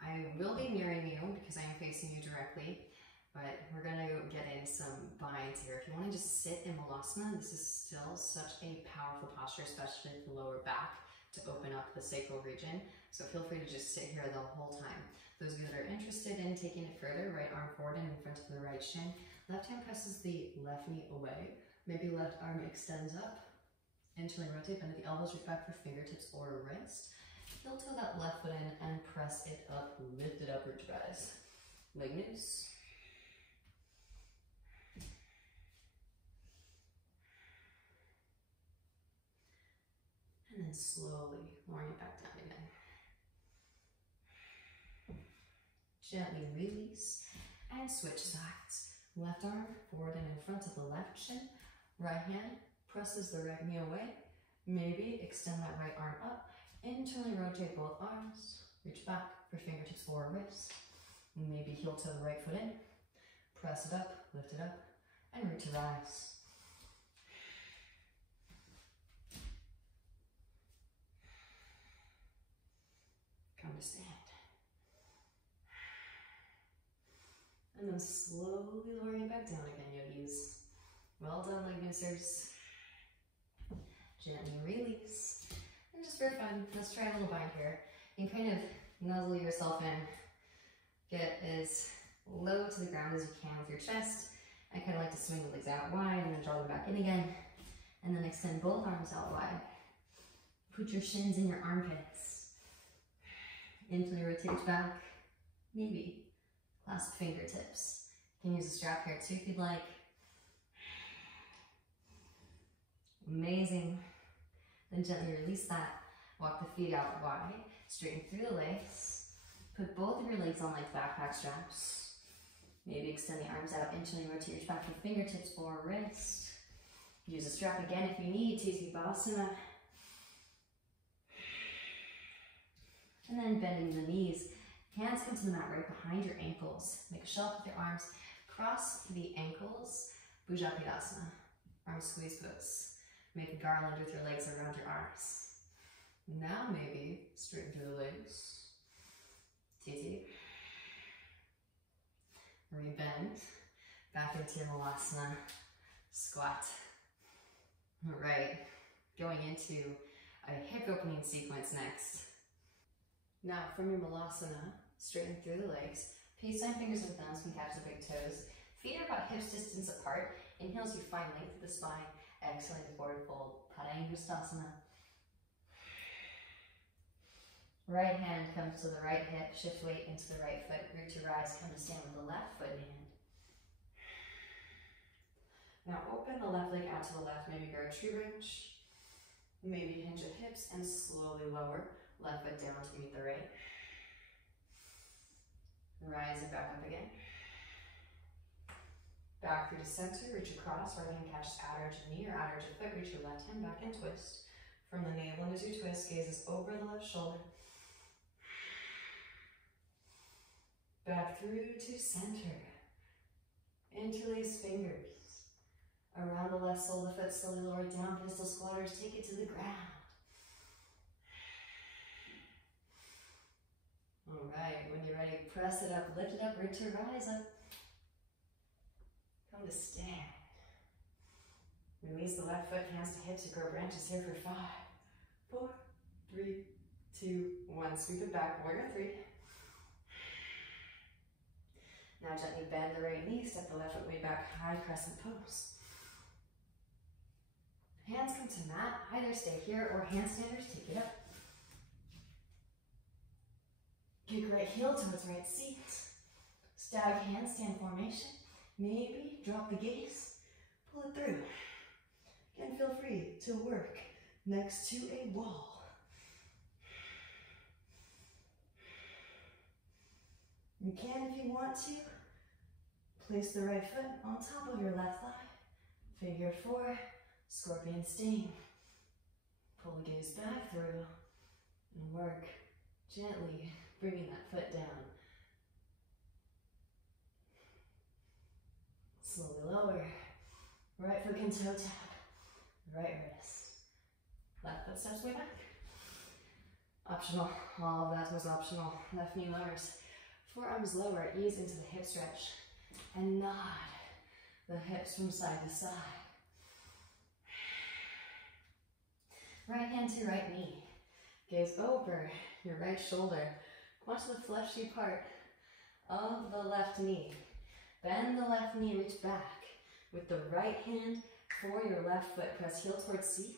I will be mirroring you because I am facing you directly, but we're gonna get in some binds here. If you wanna just sit in Malasana, this is still such a powerful posture, especially the lower back, to open up the sacral region. So feel free to just sit here the whole time. Those of you that are interested in taking it further, right arm forward and in front of the right shin. Left hand presses the left knee away. Maybe left arm extends up. Internally rotate, bend at the elbows, reach back for fingertips or wrist. Heel toe that left foot in and press it up, lift it up, root to rise. Leg loose. And then slowly lowering it back down again. Gently release and switch sides. Left arm forward and in front of the left shin. Right hand presses the right knee away. Maybe extend that right arm up. Internally rotate both arms. Reach back for fingertips or wrist. Maybe heel to the right foot in. Press it up, lift it up, and root to rise. Come to stand. And then slowly lowering it back down again, yogis. Well done, leg noosers. Gently release. And just for fun, let's try a little bind here. You can kind of nuzzle yourself in. Get as low to the ground as you can with your chest. I kind of like to swing the legs out wide and then draw them back in again. And then extend both arms out wide. Put your shins in your armpits. Internally rotate back. Maybe clasp fingertips. You can use a strap here too if you'd like. Amazing. Then gently release that. Walk the feet out wide. Straighten through the legs. Put both of your legs on like backpack straps. Maybe extend the arms out. Internally rotate your back with fingertips or wrist. Use a strap again if you need to. Uttanasana. And then bending the knees. Hands come to the mat right behind your ankles. Make a shelf with your arms. Cross the ankles. Bhuti-Agni. Arm squeeze pose. Make a garland with your legs around your arms. Now maybe straighten through the legs. TT. Rebend. Back into your Malasana. Squat. All right. Going into a hip opening sequence next. Now from your Malasana, straighten through the legs. Peace sign fingers and thumbs can catch the big toes. Feet are about hips distance apart. Inhale as you find length of the spine. Exhaling forward fold. Padangusthasana. Right hand comes to the right hip. Shift weight into the right foot. Root to rise. Come to stand with the left foot in hand. Now open the left leg out to the left. Maybe go tree bridge. Maybe hinge at hips and slowly lower. Left foot down to meet the right. Rise and back up again. Back through to center, reach across, right hand catches outer edge of knee or outer edge of foot, reach your left hand back and twist. From the navel as you twist, gazes over the left shoulder. Back through to center. Interlace fingers. Around the left sole of the foot, slowly lower it down, pistol squatters, take it to the ground. All right, when you're ready, press it up, lift it up, root to rise up. Come to stand. Release the left foot, hands to hips, you grow branches here for 5, 4, 3, 2, 1. Sweep it back, warrior 3. Now gently bend the right knee, step the left foot way back, high crescent pose. Hands come to mat, either stay here or handstanders, take it up. Kick right heel towards right seat. Stag handstand formation. Maybe drop the gaze. pull it through. Again, feel free to work next to a wall. You can, if you want to, place the right foot on top of your left thigh. Figure 4, scorpion sting. Pull the gaze back through and work gently, bringing that foot down. Slowly lower. Right foot can toe tap. Right wrist. Left foot steps way back. Optional. All of that was optional. Left knee lowers. Forearms lower. Ease into the hip stretch. And nod the hips from side to side. Right hand to right knee. Gaze over your right shoulder. Watch the fleshy part of the left knee. Bend the left knee, reach back. With the right hand for your left foot, press heel towards seat.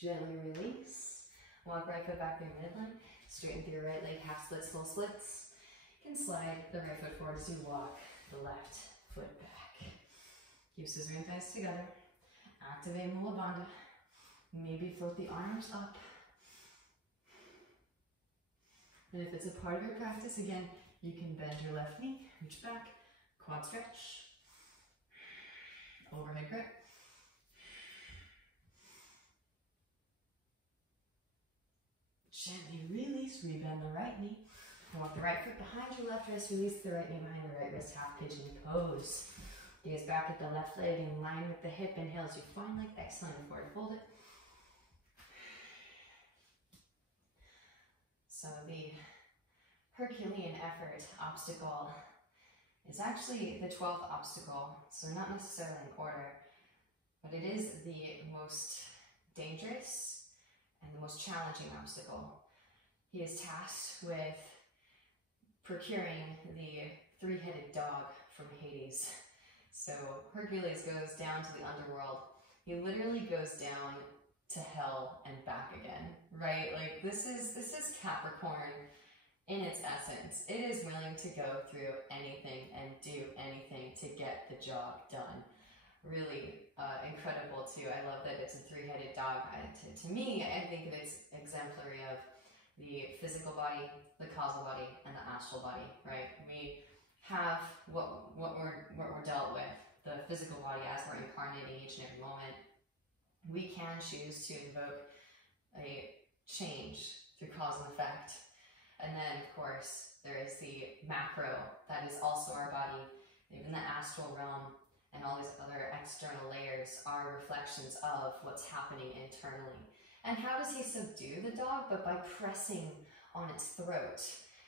Gently release. Walk right foot back to your midline. Straighten through your right leg, half splits, full splits. You can slide the right foot forward as you walk the left foot back. Keep scissoring thighs together. Activate Mula Bandha. Maybe float the arms up. And if it's a part of your practice, again, you can bend your left knee, reach back, quad stretch, overhead grip. Gently release, rebend the right knee. Walk the right foot behind your left wrist, release the right knee behind the right wrist, half pigeon pose. Gaze back at the left leg in line with the hip. Inhale as you find leg, excellent, forward fold it. So the Herculean effort obstacle is actually the 12th obstacle, so not necessarily in order, but it is the most dangerous and the most challenging obstacle. He is tasked with procuring the three-headed dog from Hades. So Hercules goes down to the underworld. He literally goes down to hell and back again, right? Like this is Capricorn in its essence. It is willing to go through anything and do anything to get the job done. Really incredible too. I love that it's a three-headed dog. To me, I think that it's exemplary of the physical body, the causal body, and the astral body, right? We have what we're dealt with, the physical body as we're incarnating each and every moment. We can choose to invoke a change through cause and effect. And then, of course, there is the macro, that is also our body. Even the astral realm and all these other external layers are reflections of what's happening internally. And how does he subdue the dog? But by pressing on its throat,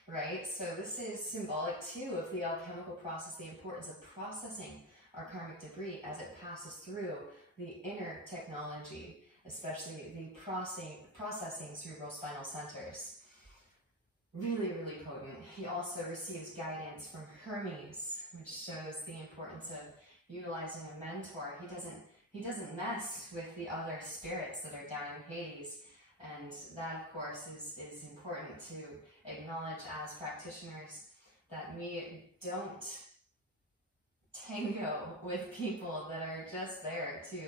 right? So this is symbolic too of the alchemical process, the importance of processing our karmic debris as it passes through the inner technology, especially the processing cerebrospinal centers. Really, really potent. He also receives guidance from Hermes, which shows the importance of utilizing a mentor. He doesn't mess with the other spirits that are down in Hades. And that, of course, is important to acknowledge as practitioners, that we don't tango with people that are just there to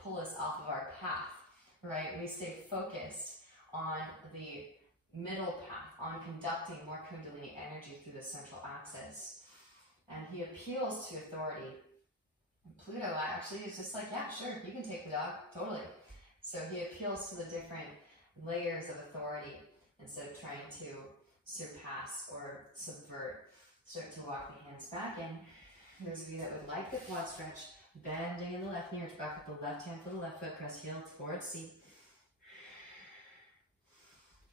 pull us off of our path, right? We stay focused on the middle path, on conducting more kundalini energy through the central axis. And he appeals to authority. Pluto actually is just like, yeah, sure, you can take the dog, totally. So he appeals to the different layers of authority instead of trying to surpass or subvert. Start to walk the hands back in. Those of you that would like the quad stretch, bending in the left knee, reach back with the left hand for the left foot, press heel towards seat.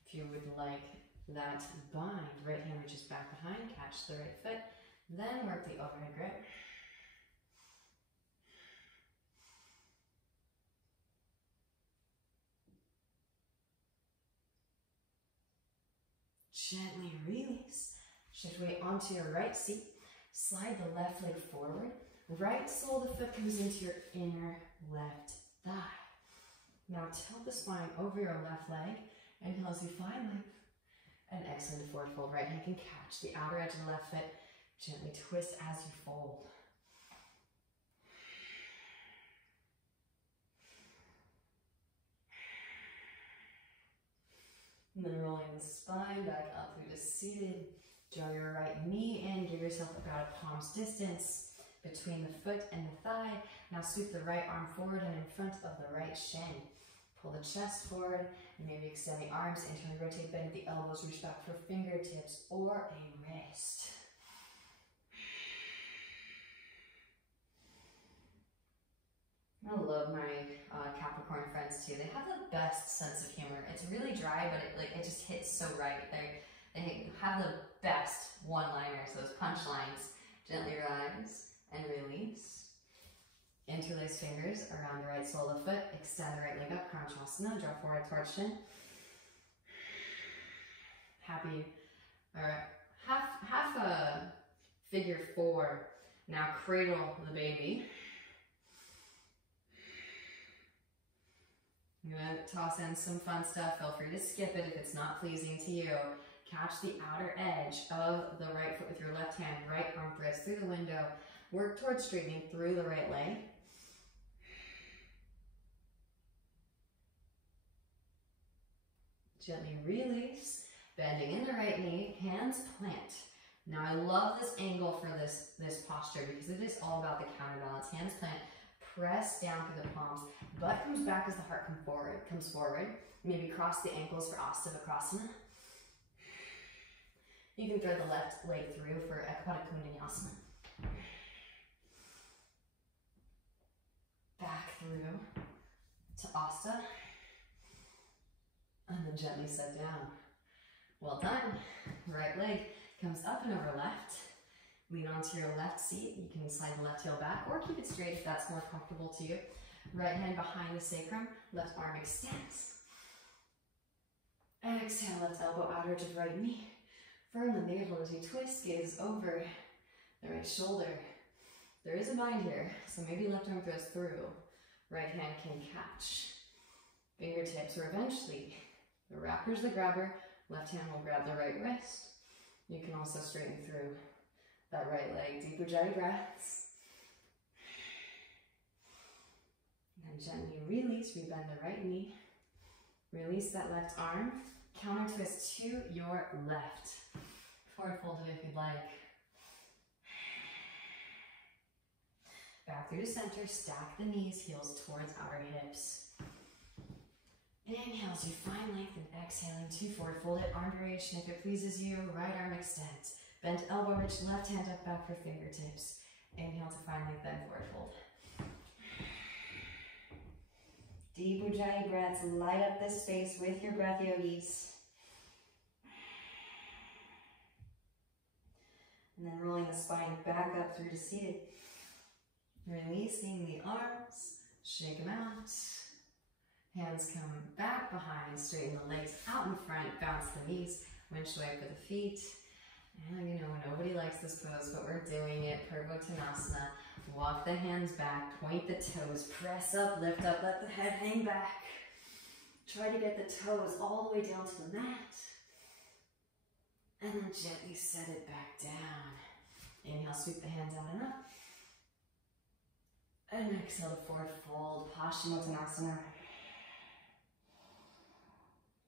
If you would like that bind, right hand reaches back behind, catch the right foot, then work the overhead grip. Gently release. Shift weight onto your right seat. Slide the left leg forward. Right sole of the foot comes into your inner left thigh. Now tilt the spine over your left leg. Inhale as you find length. And exhale to forward fold. Right hand can catch the outer edge of the left foot. Gently twist as you fold. And then rolling the spine back up through to seated. Draw your right knee in, give yourself about a palm's distance between the foot and the thigh. Now sweep the right arm forward and in front of the right shin. Pull the chest forward, and maybe extend the arms, internally rotate, bend the elbows, reach back for fingertips or a wrist. I love my Capricorn friends too. They have the best sense of humor. It's really dry, but it just hits so right. They have the best one-liners, those punchlines. Gently rise and release. Interlace fingers around the right sole of the foot. Extend the right leg up, Kranchasana. Draw forward towards shin. Happy, or half a figure four. Now cradle the baby. I'm gonna toss in some fun stuff. Feel free to skip it if it's not pleasing to you. Catch the outer edge of the right foot with your left hand. Right arm threads through the window. Work towards straightening through the right leg. Gently release, bending in the right knee, hands plant. Now I love this angle for this posture because it is all about the counterbalance. Hands plant, press down through the palms. Butt comes back as the heart comes forward. Maybe cross the ankles for Ashtavakrasana. You can thread the left leg through for Ekpada Kundalini. Back through to Asta. And then gently set down. Well done. Right leg comes up and over left. Lean onto your left seat. You can slide the left heel back or keep it straight if that's more comfortable to you. Right hand behind the sacrum. Left arm extends. Exhale, left elbow outer edge of right knee. Firm the navel as you twist, gaze over the right shoulder. There is a bind here, so maybe left arm throws through. Right hand can catch. Fingertips, or eventually, the wrapper's the grabber. Left hand will grab the right wrist. You can also straighten through that right leg. Deep Ujjayi breaths. And then gently release, rebend the right knee. Release that left arm. Counter twist to your left. Forward fold it if you'd like. Back through to center, stack the knees, heels towards outer hips. Inhale as you find length and exhaling to forward fold it. Arm duration if it pleases you. Right arm extends. Bent elbow ridge, left hand up back for fingertips. Inhale to find length, then forward fold. Deep Ujjayi breaths, light up this space with your breath, yogis. And then rolling the spine back up through to seated. Releasing the arms, shake them out. Hands come back behind, straighten the legs out in front, bounce the knees, windshield for the feet. And you know, nobody likes this pose, but we're doing it. Purvottanasana. Walk the hands back, point the toes, press up, lift up, let the head hang back. Try to get the toes all the way down to the mat. And then gently set it back down. Inhale, sweep the hands out and up. And exhale to forward fold, Paschimottanasana.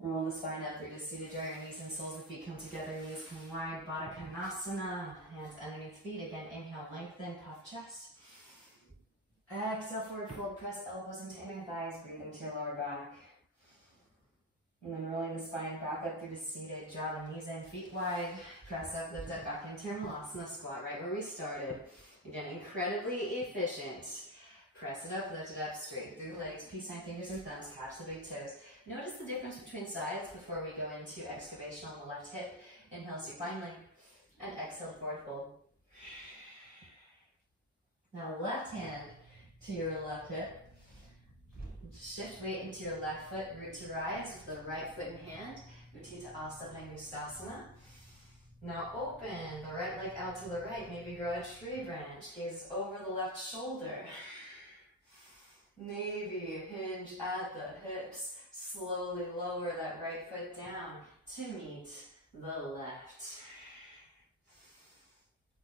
Roll the spine up through to seated, draw your knees and soles of feet come together, knees come wide, Baddha Konasana. Hands underneath feet, again, inhale, lengthen, puff chest. Exhale, forward fold, press elbows into inner thighs, breathe into your lower back. And then rolling the spine back up through to seated, draw the knees in, feet wide, press up, lift up, back into your Malasana squat, right where we started. Again, incredibly efficient. Press it up, lift it up, straight through the legs, peace sign fingers and thumbs, catch the big toes. Notice the difference between sides before we go into excavation on the left hip. Inhale, supine length, and exhale, forward fold. Now left hand to your left hip. Shift weight into your left foot, root to rise with the right foot in hand. Utthita Astabhayustasana. Now open the right leg out to the right, maybe grow a tree branch. Gaze over the left shoulder. Maybe hinge at the hips. Slowly lower that right foot down to meet the left.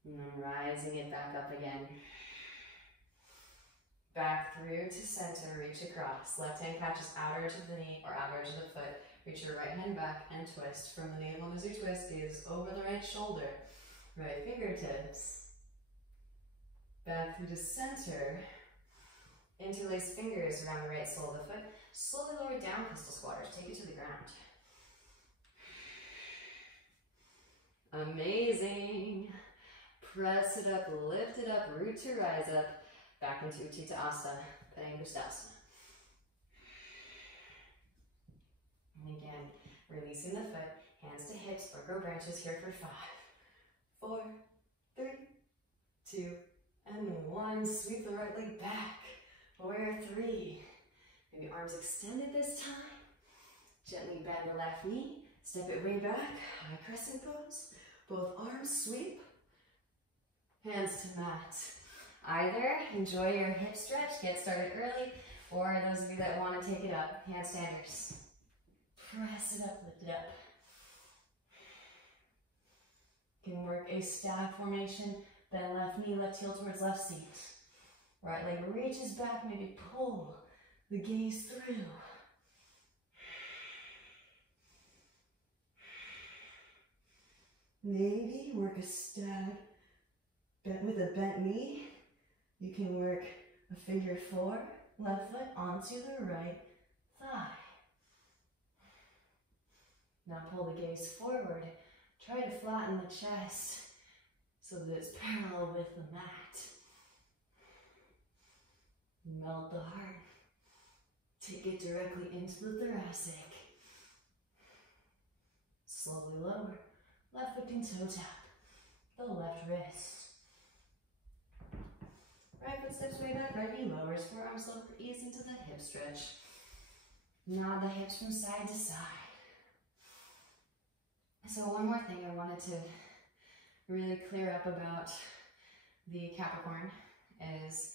And then rising it back up again. Back through to center, reach across. Left hand catches outer edge of the knee or outer edge of the foot. Reach your right hand back and twist. From the navel as you twist, gaze over the right shoulder. Right fingertips. Back through to center. Interlace fingers around the right sole of the foot. Slowly lower down, pistol squatters. Take it to the ground. Amazing. Press it up, lift it up, root to rise up. Back into Utthita Padangusthasana. And again, releasing the foot, hands to hips, or grow branches here for 5, 4, 3, 2, and 1. Sweep the right leg back. Warrior 3. Maybe arms extended this time. Gently bend the left knee. Step it way back. High crescent pose. Both arms sweep. Hands to mat. Either enjoy your hip stretch, get started early, or those of you that want to take it up, handstanders. Press it up, lift it up. You can work a stag formation, bend left knee, left heel towards left seat. Right leg reaches back, maybe pull the gaze through. Maybe work a stag bent with a bent knee. You can work a figure 4, left foot onto the right thigh. Now pull the gaze forward. Try to flatten the chest so that it's parallel with the mat. Melt the heart. Take it directly into the thoracic. Slowly lower. Left foot can toe tap the left wrist. Right foot steps way back, right knee lowers, forearms lower, ease into the hip stretch. Nod the hips from side to side. So one more thing I wanted to really clear up about the Capricorn is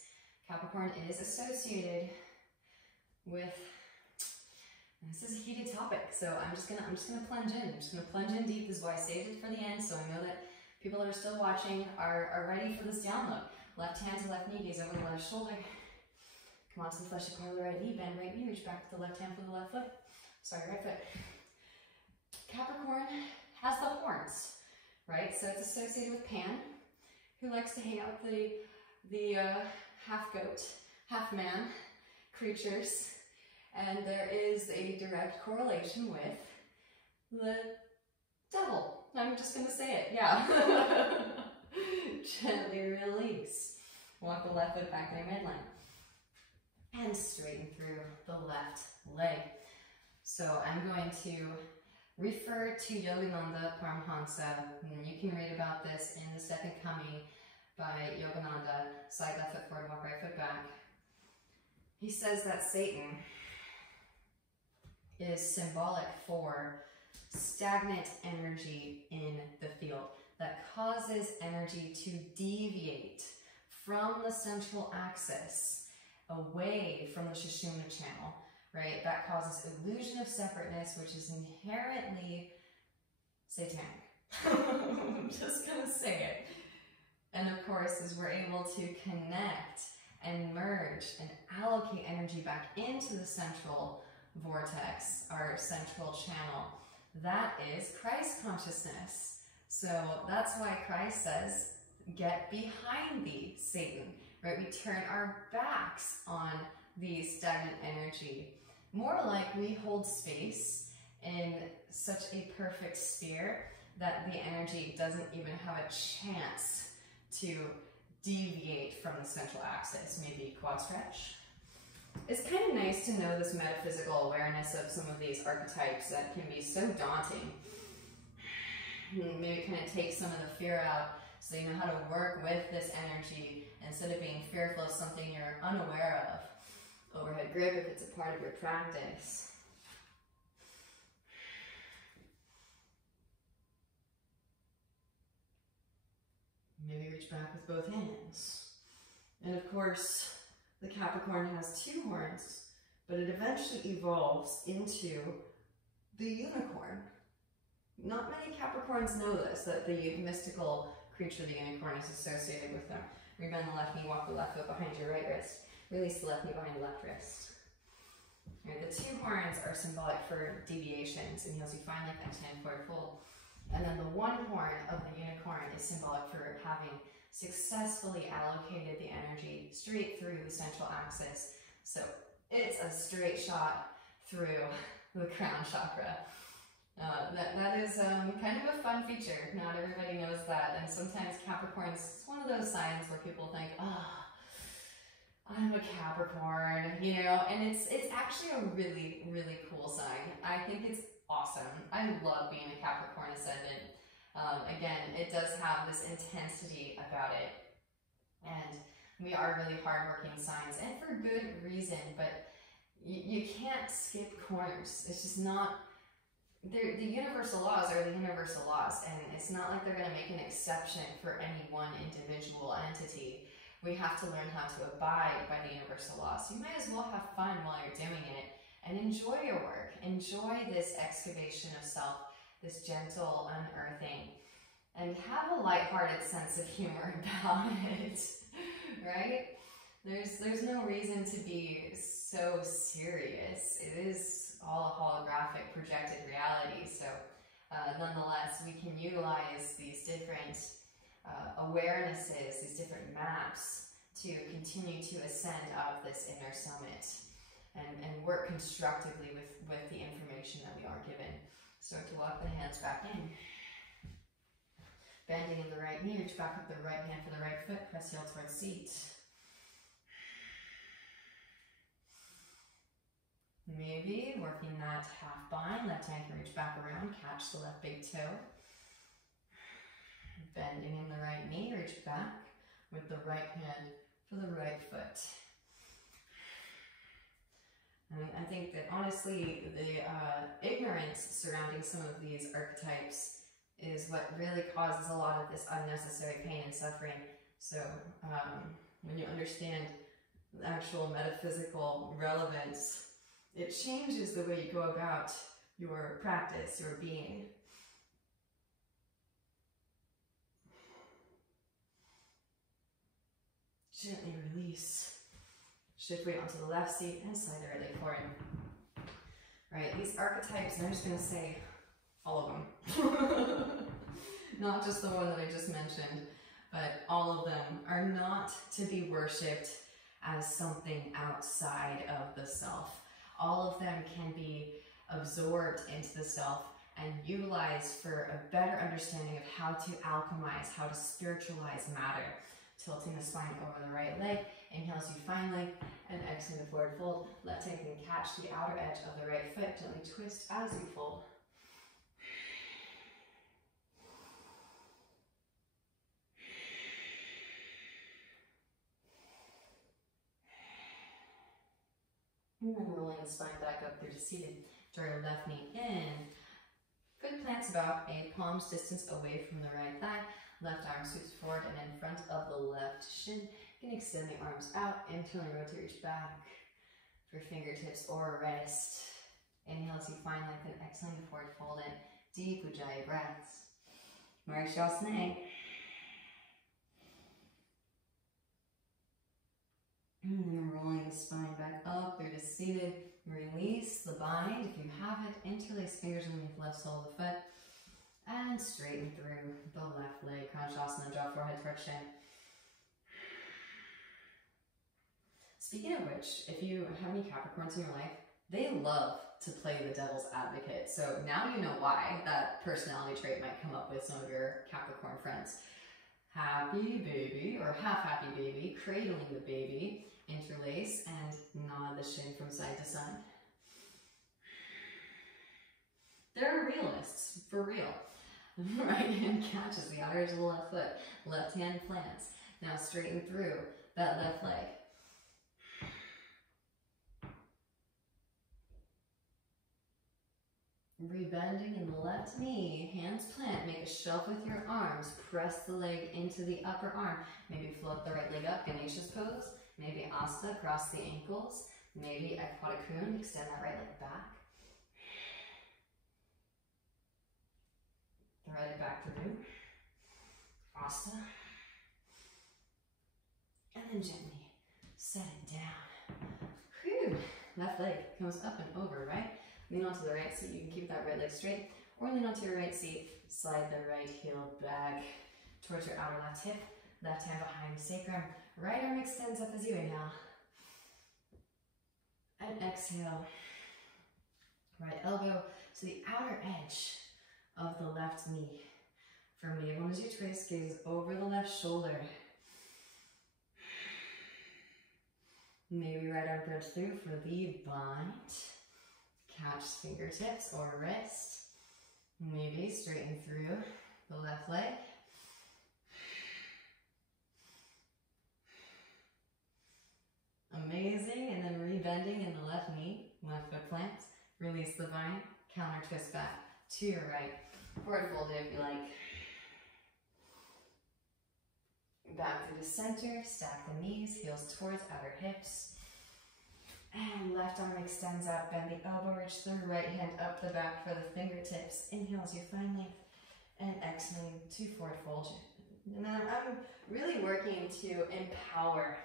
Capricorn is associated with, this is a heated topic, so I'm just gonna plunge in. I'm just gonna plunge in deep. This is why I saved it for the end, so I know that people that are still watching are ready for this download. Left hand to left knee, gaze over the left shoulder. Come onto the fleshy part of the right knee, bend right knee, reach back to the left hand for the left foot. Sorry, right foot. Capricorn has the horns, right? So it's associated with Pan, who likes to hang out with the half goat, half man creatures. And there is a direct correlation with the devil. I'm just gonna say it, yeah. Gently release. Walk the left foot back in your midline. And straighten through the left leg. So I'm going to refer to Yogananda Paramhansa. And you can read about this in The Second Coming by Yogananda. Slide left foot forward, walk right foot back. He says that Satan is symbolic for stagnant energy in the field that causes energy to deviate from the central axis away from the sushumna channel, right? That causes illusion of separateness, which is inherently satanic. I'm just gonna say it. And of course, as we're able to connect and merge and allocate energy back into the central vortex, our central channel, that is Christ consciousness. So that's why Christ says, get behind thee, Satan, right? We turn our backs on the stagnant energy. More like we hold space in such a perfect sphere that the energy doesn't even have a chance to deviate from the central axis. Maybe quad stretch. It's kind of nice to know this metaphysical awareness of some of these archetypes that can be so daunting. Maybe kind of take some of the fear out so you know how to work with this energy instead of being fearful of something you're unaware of. Overhead grip if it's a part of your practice. Maybe reach back with both hands. And of course, the Capricorn has 2 horns, but it eventually evolves into the unicorn. Not many Capricorns know this, that the mystical creature, the unicorn, is associated with them. Rebend the left knee, walk the left foot behind your right wrist. Release the left knee behind the left wrist. Right, the two horns are symbolic for deviations. Inhale as you find length, exhale forward fold. And then the one horn of the unicorn is symbolic for having successfully allocated the energy straight through the central axis. So it's a straight shot through the crown chakra. That is kind of a fun feature. Not everybody knows that, and sometimes Capricorn's is one of those signs where people think, oh, I'm a Capricorn, you know, and it's actually a really, really cool sign. I think it's awesome. I love being a Capricorn ascendant. Again, it does have this intensity about it, and we are really hardworking signs, and for good reason, but you can't skip corners. It's just not, the universal laws are the universal laws, and it's not like they're going to make an exception for any one individual entity. We have to learn how to abide by the universal laws. So you might as well have fun while you're doing it and enjoy your work. Enjoy this excavation of self, this gentle unearthing, and have a lighthearted sense of humor about it, right? There's no reason to be so serious. It is all a holographic projected reality. So nonetheless, we can utilize these different awarenesses, these different maps to continue to ascend up this inner summit and work constructively with the information that we are given. Start to walk the hands back in. Bending in the right knee, reach back with the right hand for the right foot, press heel towards seat. Maybe working that half bind, left hand can reach back around, catch the left big toe. Bending in the right knee, reach back with the right hand for the right foot. And I think that honestly, the ignorance surrounding some of these archetypes is what really causes a lot of this unnecessary pain and suffering. So when you understand the actual metaphysical relevance, it changes the way you go about your practice, your being. Gently release. Shift weight onto the left seat and slide the right leg forward. Right, these archetypes, and I'm just going to say all of them. Not just the one that I just mentioned, but all of them are not to be worshipped as something outside of the self. All of them can be absorbed into the self and utilized for a better understanding of how to alchemize, how to spiritualize matter. Tilting the spine over the right leg, inhale as you find length, and exhale to forward fold. Left hand can catch the outer edge of the right foot, gently twist as you fold. And then rolling the spine back up through to seated. Draw your left knee in. Foot plants about a palm's distance away from the right thigh. Left arm sweeps forward and in front of the left shin. You can extend the arms out, internally rotate, reach back for fingertips or wrist. Inhale as you find length and exhaling to forward fold in. Deep Ujjayi breaths. Marishasana. And then rolling the spine back up through to seated. Release the bind. If you have it, interlace fingers underneath the left sole of the foot. And straighten through the left leg. Kanshasana, draw forehead towards chin. Speaking of which, if you have any Capricorns in your life, they love to play the devil's advocate. So now you know why that personality trait might come up with some of your Capricorn friends. Happy baby or half happy baby, cradling the baby, interlace and nod the shin from side to side. They're realists, for real. Right hand catches the outer edge of the left foot. Left hand plants. Now straighten through that left leg. Rebending in the left knee. Hands plant. Make a shelf with your arms. Press the leg into the upper arm. Maybe float the right leg up. Ganesha's pose. Maybe Asta. Cross the ankles. Maybe Aquatic Coon. Extend that right leg back. Thread it back through. Asta. And then gently set it down. Whew. Left leg comes up and over, right? Lean onto the right seat. You can keep that right leg straight, or lean onto your right seat. Slide the right heel back towards your outer left hip. Left hand behind the sacrum. Right arm extends up as you inhale. And exhale. Right elbow to the outer edge of the left knee. For me, as you twist, gaze over the left shoulder. Maybe right arm bridge through for the bind. Catch fingertips or wrist. Maybe straighten through the left leg. Amazing, and then rebending in the left knee, left foot plants. Release the bind, counter twist back to your right. Forward fold it if you like. Back through the center, stack the knees, heels towards outer hips. And left arm extends out, bend the elbow, reach the right hand up the back for the fingertips. Inhale as you find length, and exhaling to forward fold. And then I'm really working to empower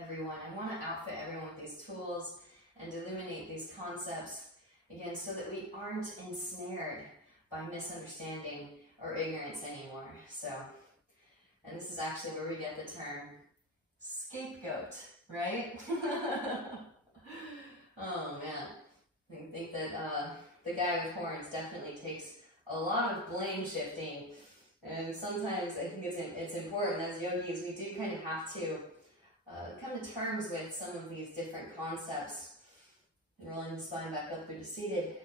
everyone. I want to outfit everyone with these tools and illuminate these concepts, again, so that we aren't ensnared by misunderstanding or ignorance anymore. So, and this is actually where we get the term scapegoat, right? Oh man, I think that the guy with horns definitely takes a lot of blame shifting, and sometimes I think it's important as yogis we do kind of have to come to terms with some of these different concepts. Rolling the spine back up through to seated,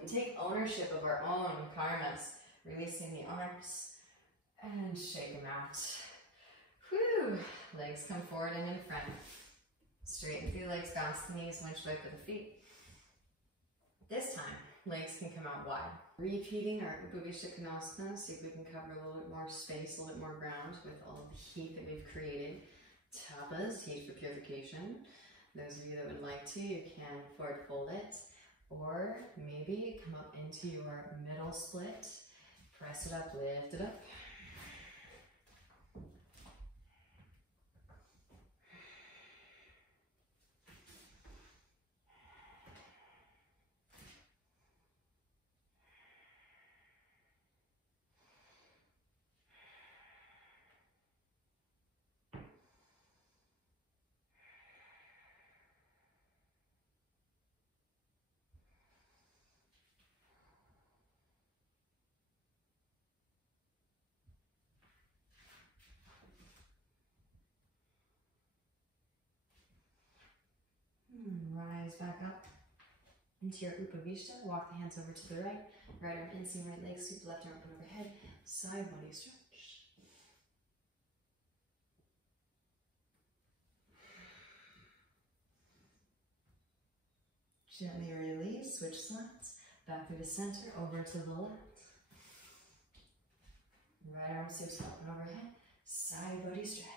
and take ownership of our own karmas, releasing the arms and shake them out. Whew. Legs come forward and in front. Straighten through legs, bounce the knees, winch back with the feet. This time, legs can come out wide. Repeating our Upavishta Konasana, see if we can cover a little bit more space, a little bit more ground with all of the heat that we've created. Tapas, heat for purification. Those of you that would like to, you can forward fold it, or maybe come up into your middle split, press it up, lift it up. Rise back up into your Upavishta. Walk the hands over to the right. Right arm in, seam right leg, sweep the left arm up and overhead. Side body stretch. Gently release, switch sides. Back through the center, over to the left. Right arm sweeps up and overhead. Side body stretch.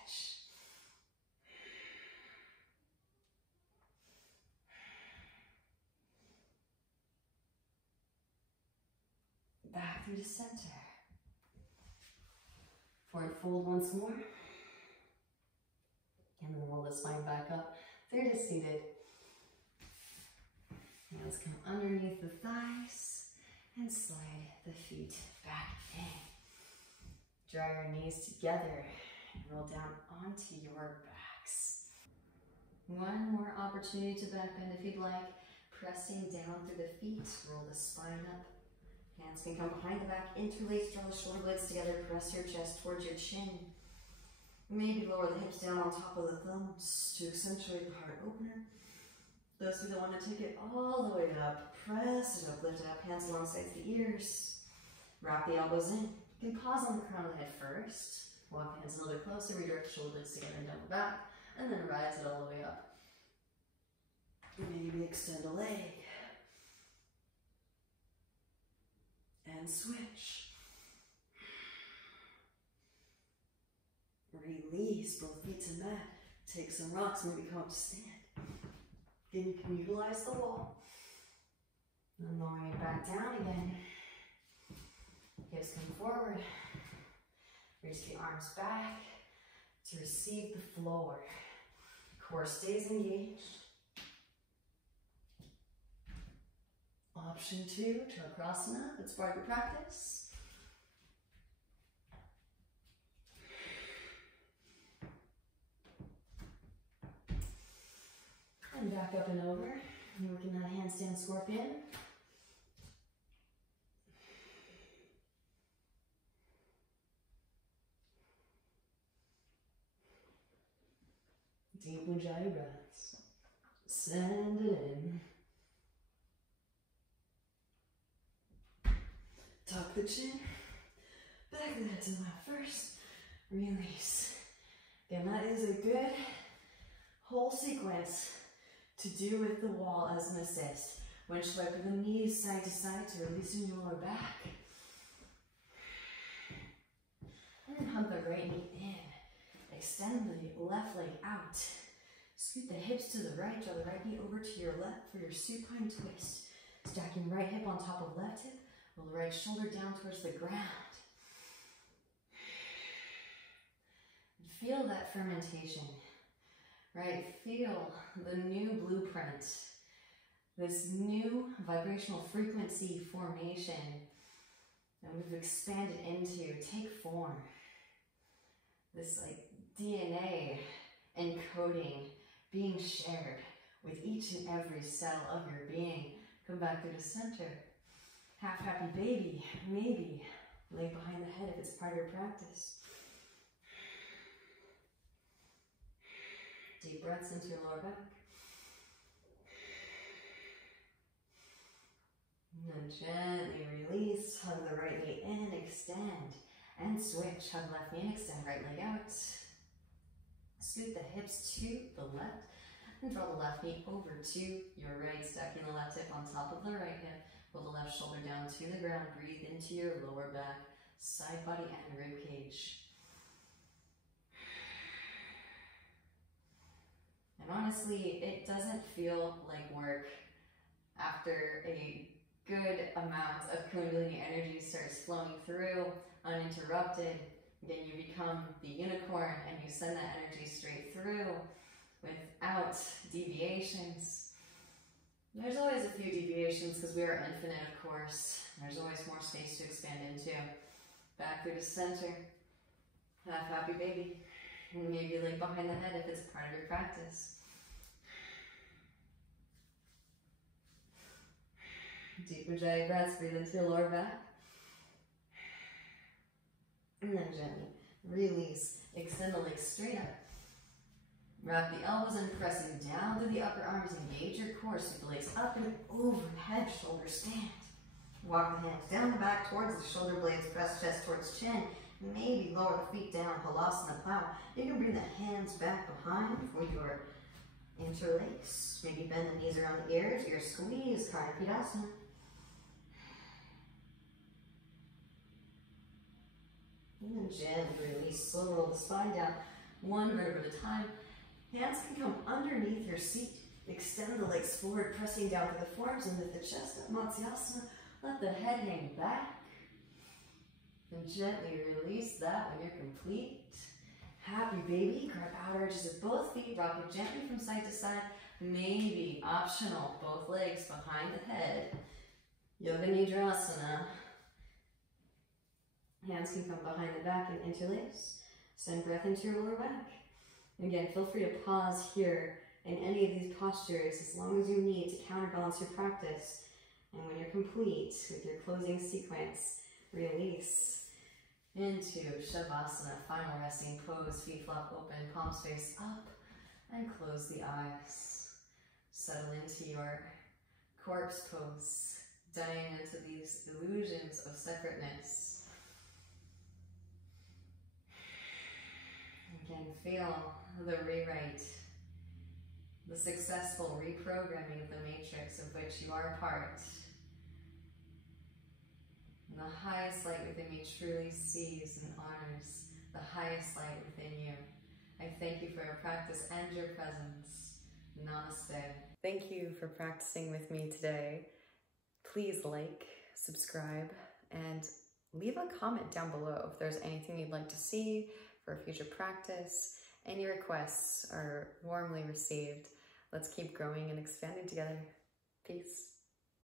Back through the center. Forward fold once more. And then roll the spine back up. Third is seated. Hands come underneath the thighs and slide the feet back in. Draw your knees together and roll down onto your backs. One more opportunity to back bend if you'd like. Pressing down through the feet, roll the spine up. Hands can come behind the back, interlace, draw the shoulder blades together, press your chest towards your chin. Maybe lower the hips down on top of the thumbs to accentuate the heart opener. Those who don't want to take it all the way up, press it up, lift it up, hands alongside the ears. Wrap the elbows in. You can pause on the crown of the head first. Walk the hands a little bit closer, redirect the shoulder blades together and double back, and then rise it all the way up. Maybe extend a leg. And switch. Release both feet to mat. Take some rocks, maybe come up to stand. Then you can utilize the wall. And lowering it back down again. Hips come forward. Reach the arms back to receive the floor. Core stays engaged. Option 2, Chakrasana, that's part of your practice. And back up and over. You're working that handstand scorpion. Deep Ujjayi breaths. Send it in. Tuck the chin. Back of the head to the left first. Release. Again, that is a good whole sequence to do with the wall as an assist. When swiping the knees side to side to releasing your lower back. And then hump the right knee in. Extend the left leg out. Scoot the hips to the right, draw the right knee over to your left for your supine twist. Stacking right hip on top of left hip, roll the right shoulder down towards the ground. And feel that fermentation, right? Feel the new blueprint, this new vibrational frequency formation that we've expanded into take form. This like DNA encoding being shared with each and every cell of your being. Come back to the center. Half happy baby, maybe lay behind the head if it's part of your practice. Deep breaths into your lower back. And then gently release, hug the right knee in, extend. And switch, hug left knee and extend right leg out. Scoot the hips to the left and draw the left knee over to your right, stacking the left hip on top of the right hip. Pull the left shoulder down to the ground, breathe into your lower back, side body and rib cage. And honestly, it doesn't feel like work after a good amount of kundalini energy starts flowing through uninterrupted. Then you become the unicorn and you send that energy straight through without deviations. There's always a few deviations because we are infinite, of course. There's always more space to expand into. Back through the center. Half happy baby. And maybe lay behind the head if it's part of your practice. Deep Ujjayi breaths, breathe into your lower back. And then gently release. Extend the legs straight up. Wrap the elbows in, pressing down through the upper arms. Engage your core. Sweep the legs up and over. Head, shoulder, stand. Walk the hands down the back towards the shoulder blades. Press chest towards chin. Maybe lower the feet down. Halasana plow. You can bring the hands back behind for your interlace. Maybe bend the knees around the ears. Your squeeze, Karnapidasana. And then gently release, slow roll the spine down, one vertebra at a time. Hands can come underneath your seat. Extend the legs forward, pressing down through the forearms and lift the chest up, Matsyasana. Let the head hang back. And gently release that when you're complete. Happy baby, grab outer edges of both feet, rock it gently from side to side. Maybe optional, both legs behind the head. Yoga Nidrasana. Hands can come behind the back and interlace. Send breath into your lower back. Again, feel free to pause here in any of these postures as long as you need to counterbalance your practice. And when you're complete with your closing sequence, release into Shavasana, final resting pose, feet flop open, palms face up, and close the eyes. Settle into your corpse pose, dying into these illusions of separateness. Again, feel the rewrite, the successful reprogramming of the matrix of which you are a part. And the highest light within me truly sees and honors the highest light within you. I thank you for your practice and your presence. Namaste. Thank you for practicing with me today. Please like, subscribe, and leave a comment down below if there's anything you'd like to see for future practice. Any requests are warmly received. Let's keep growing and expanding together. Peace.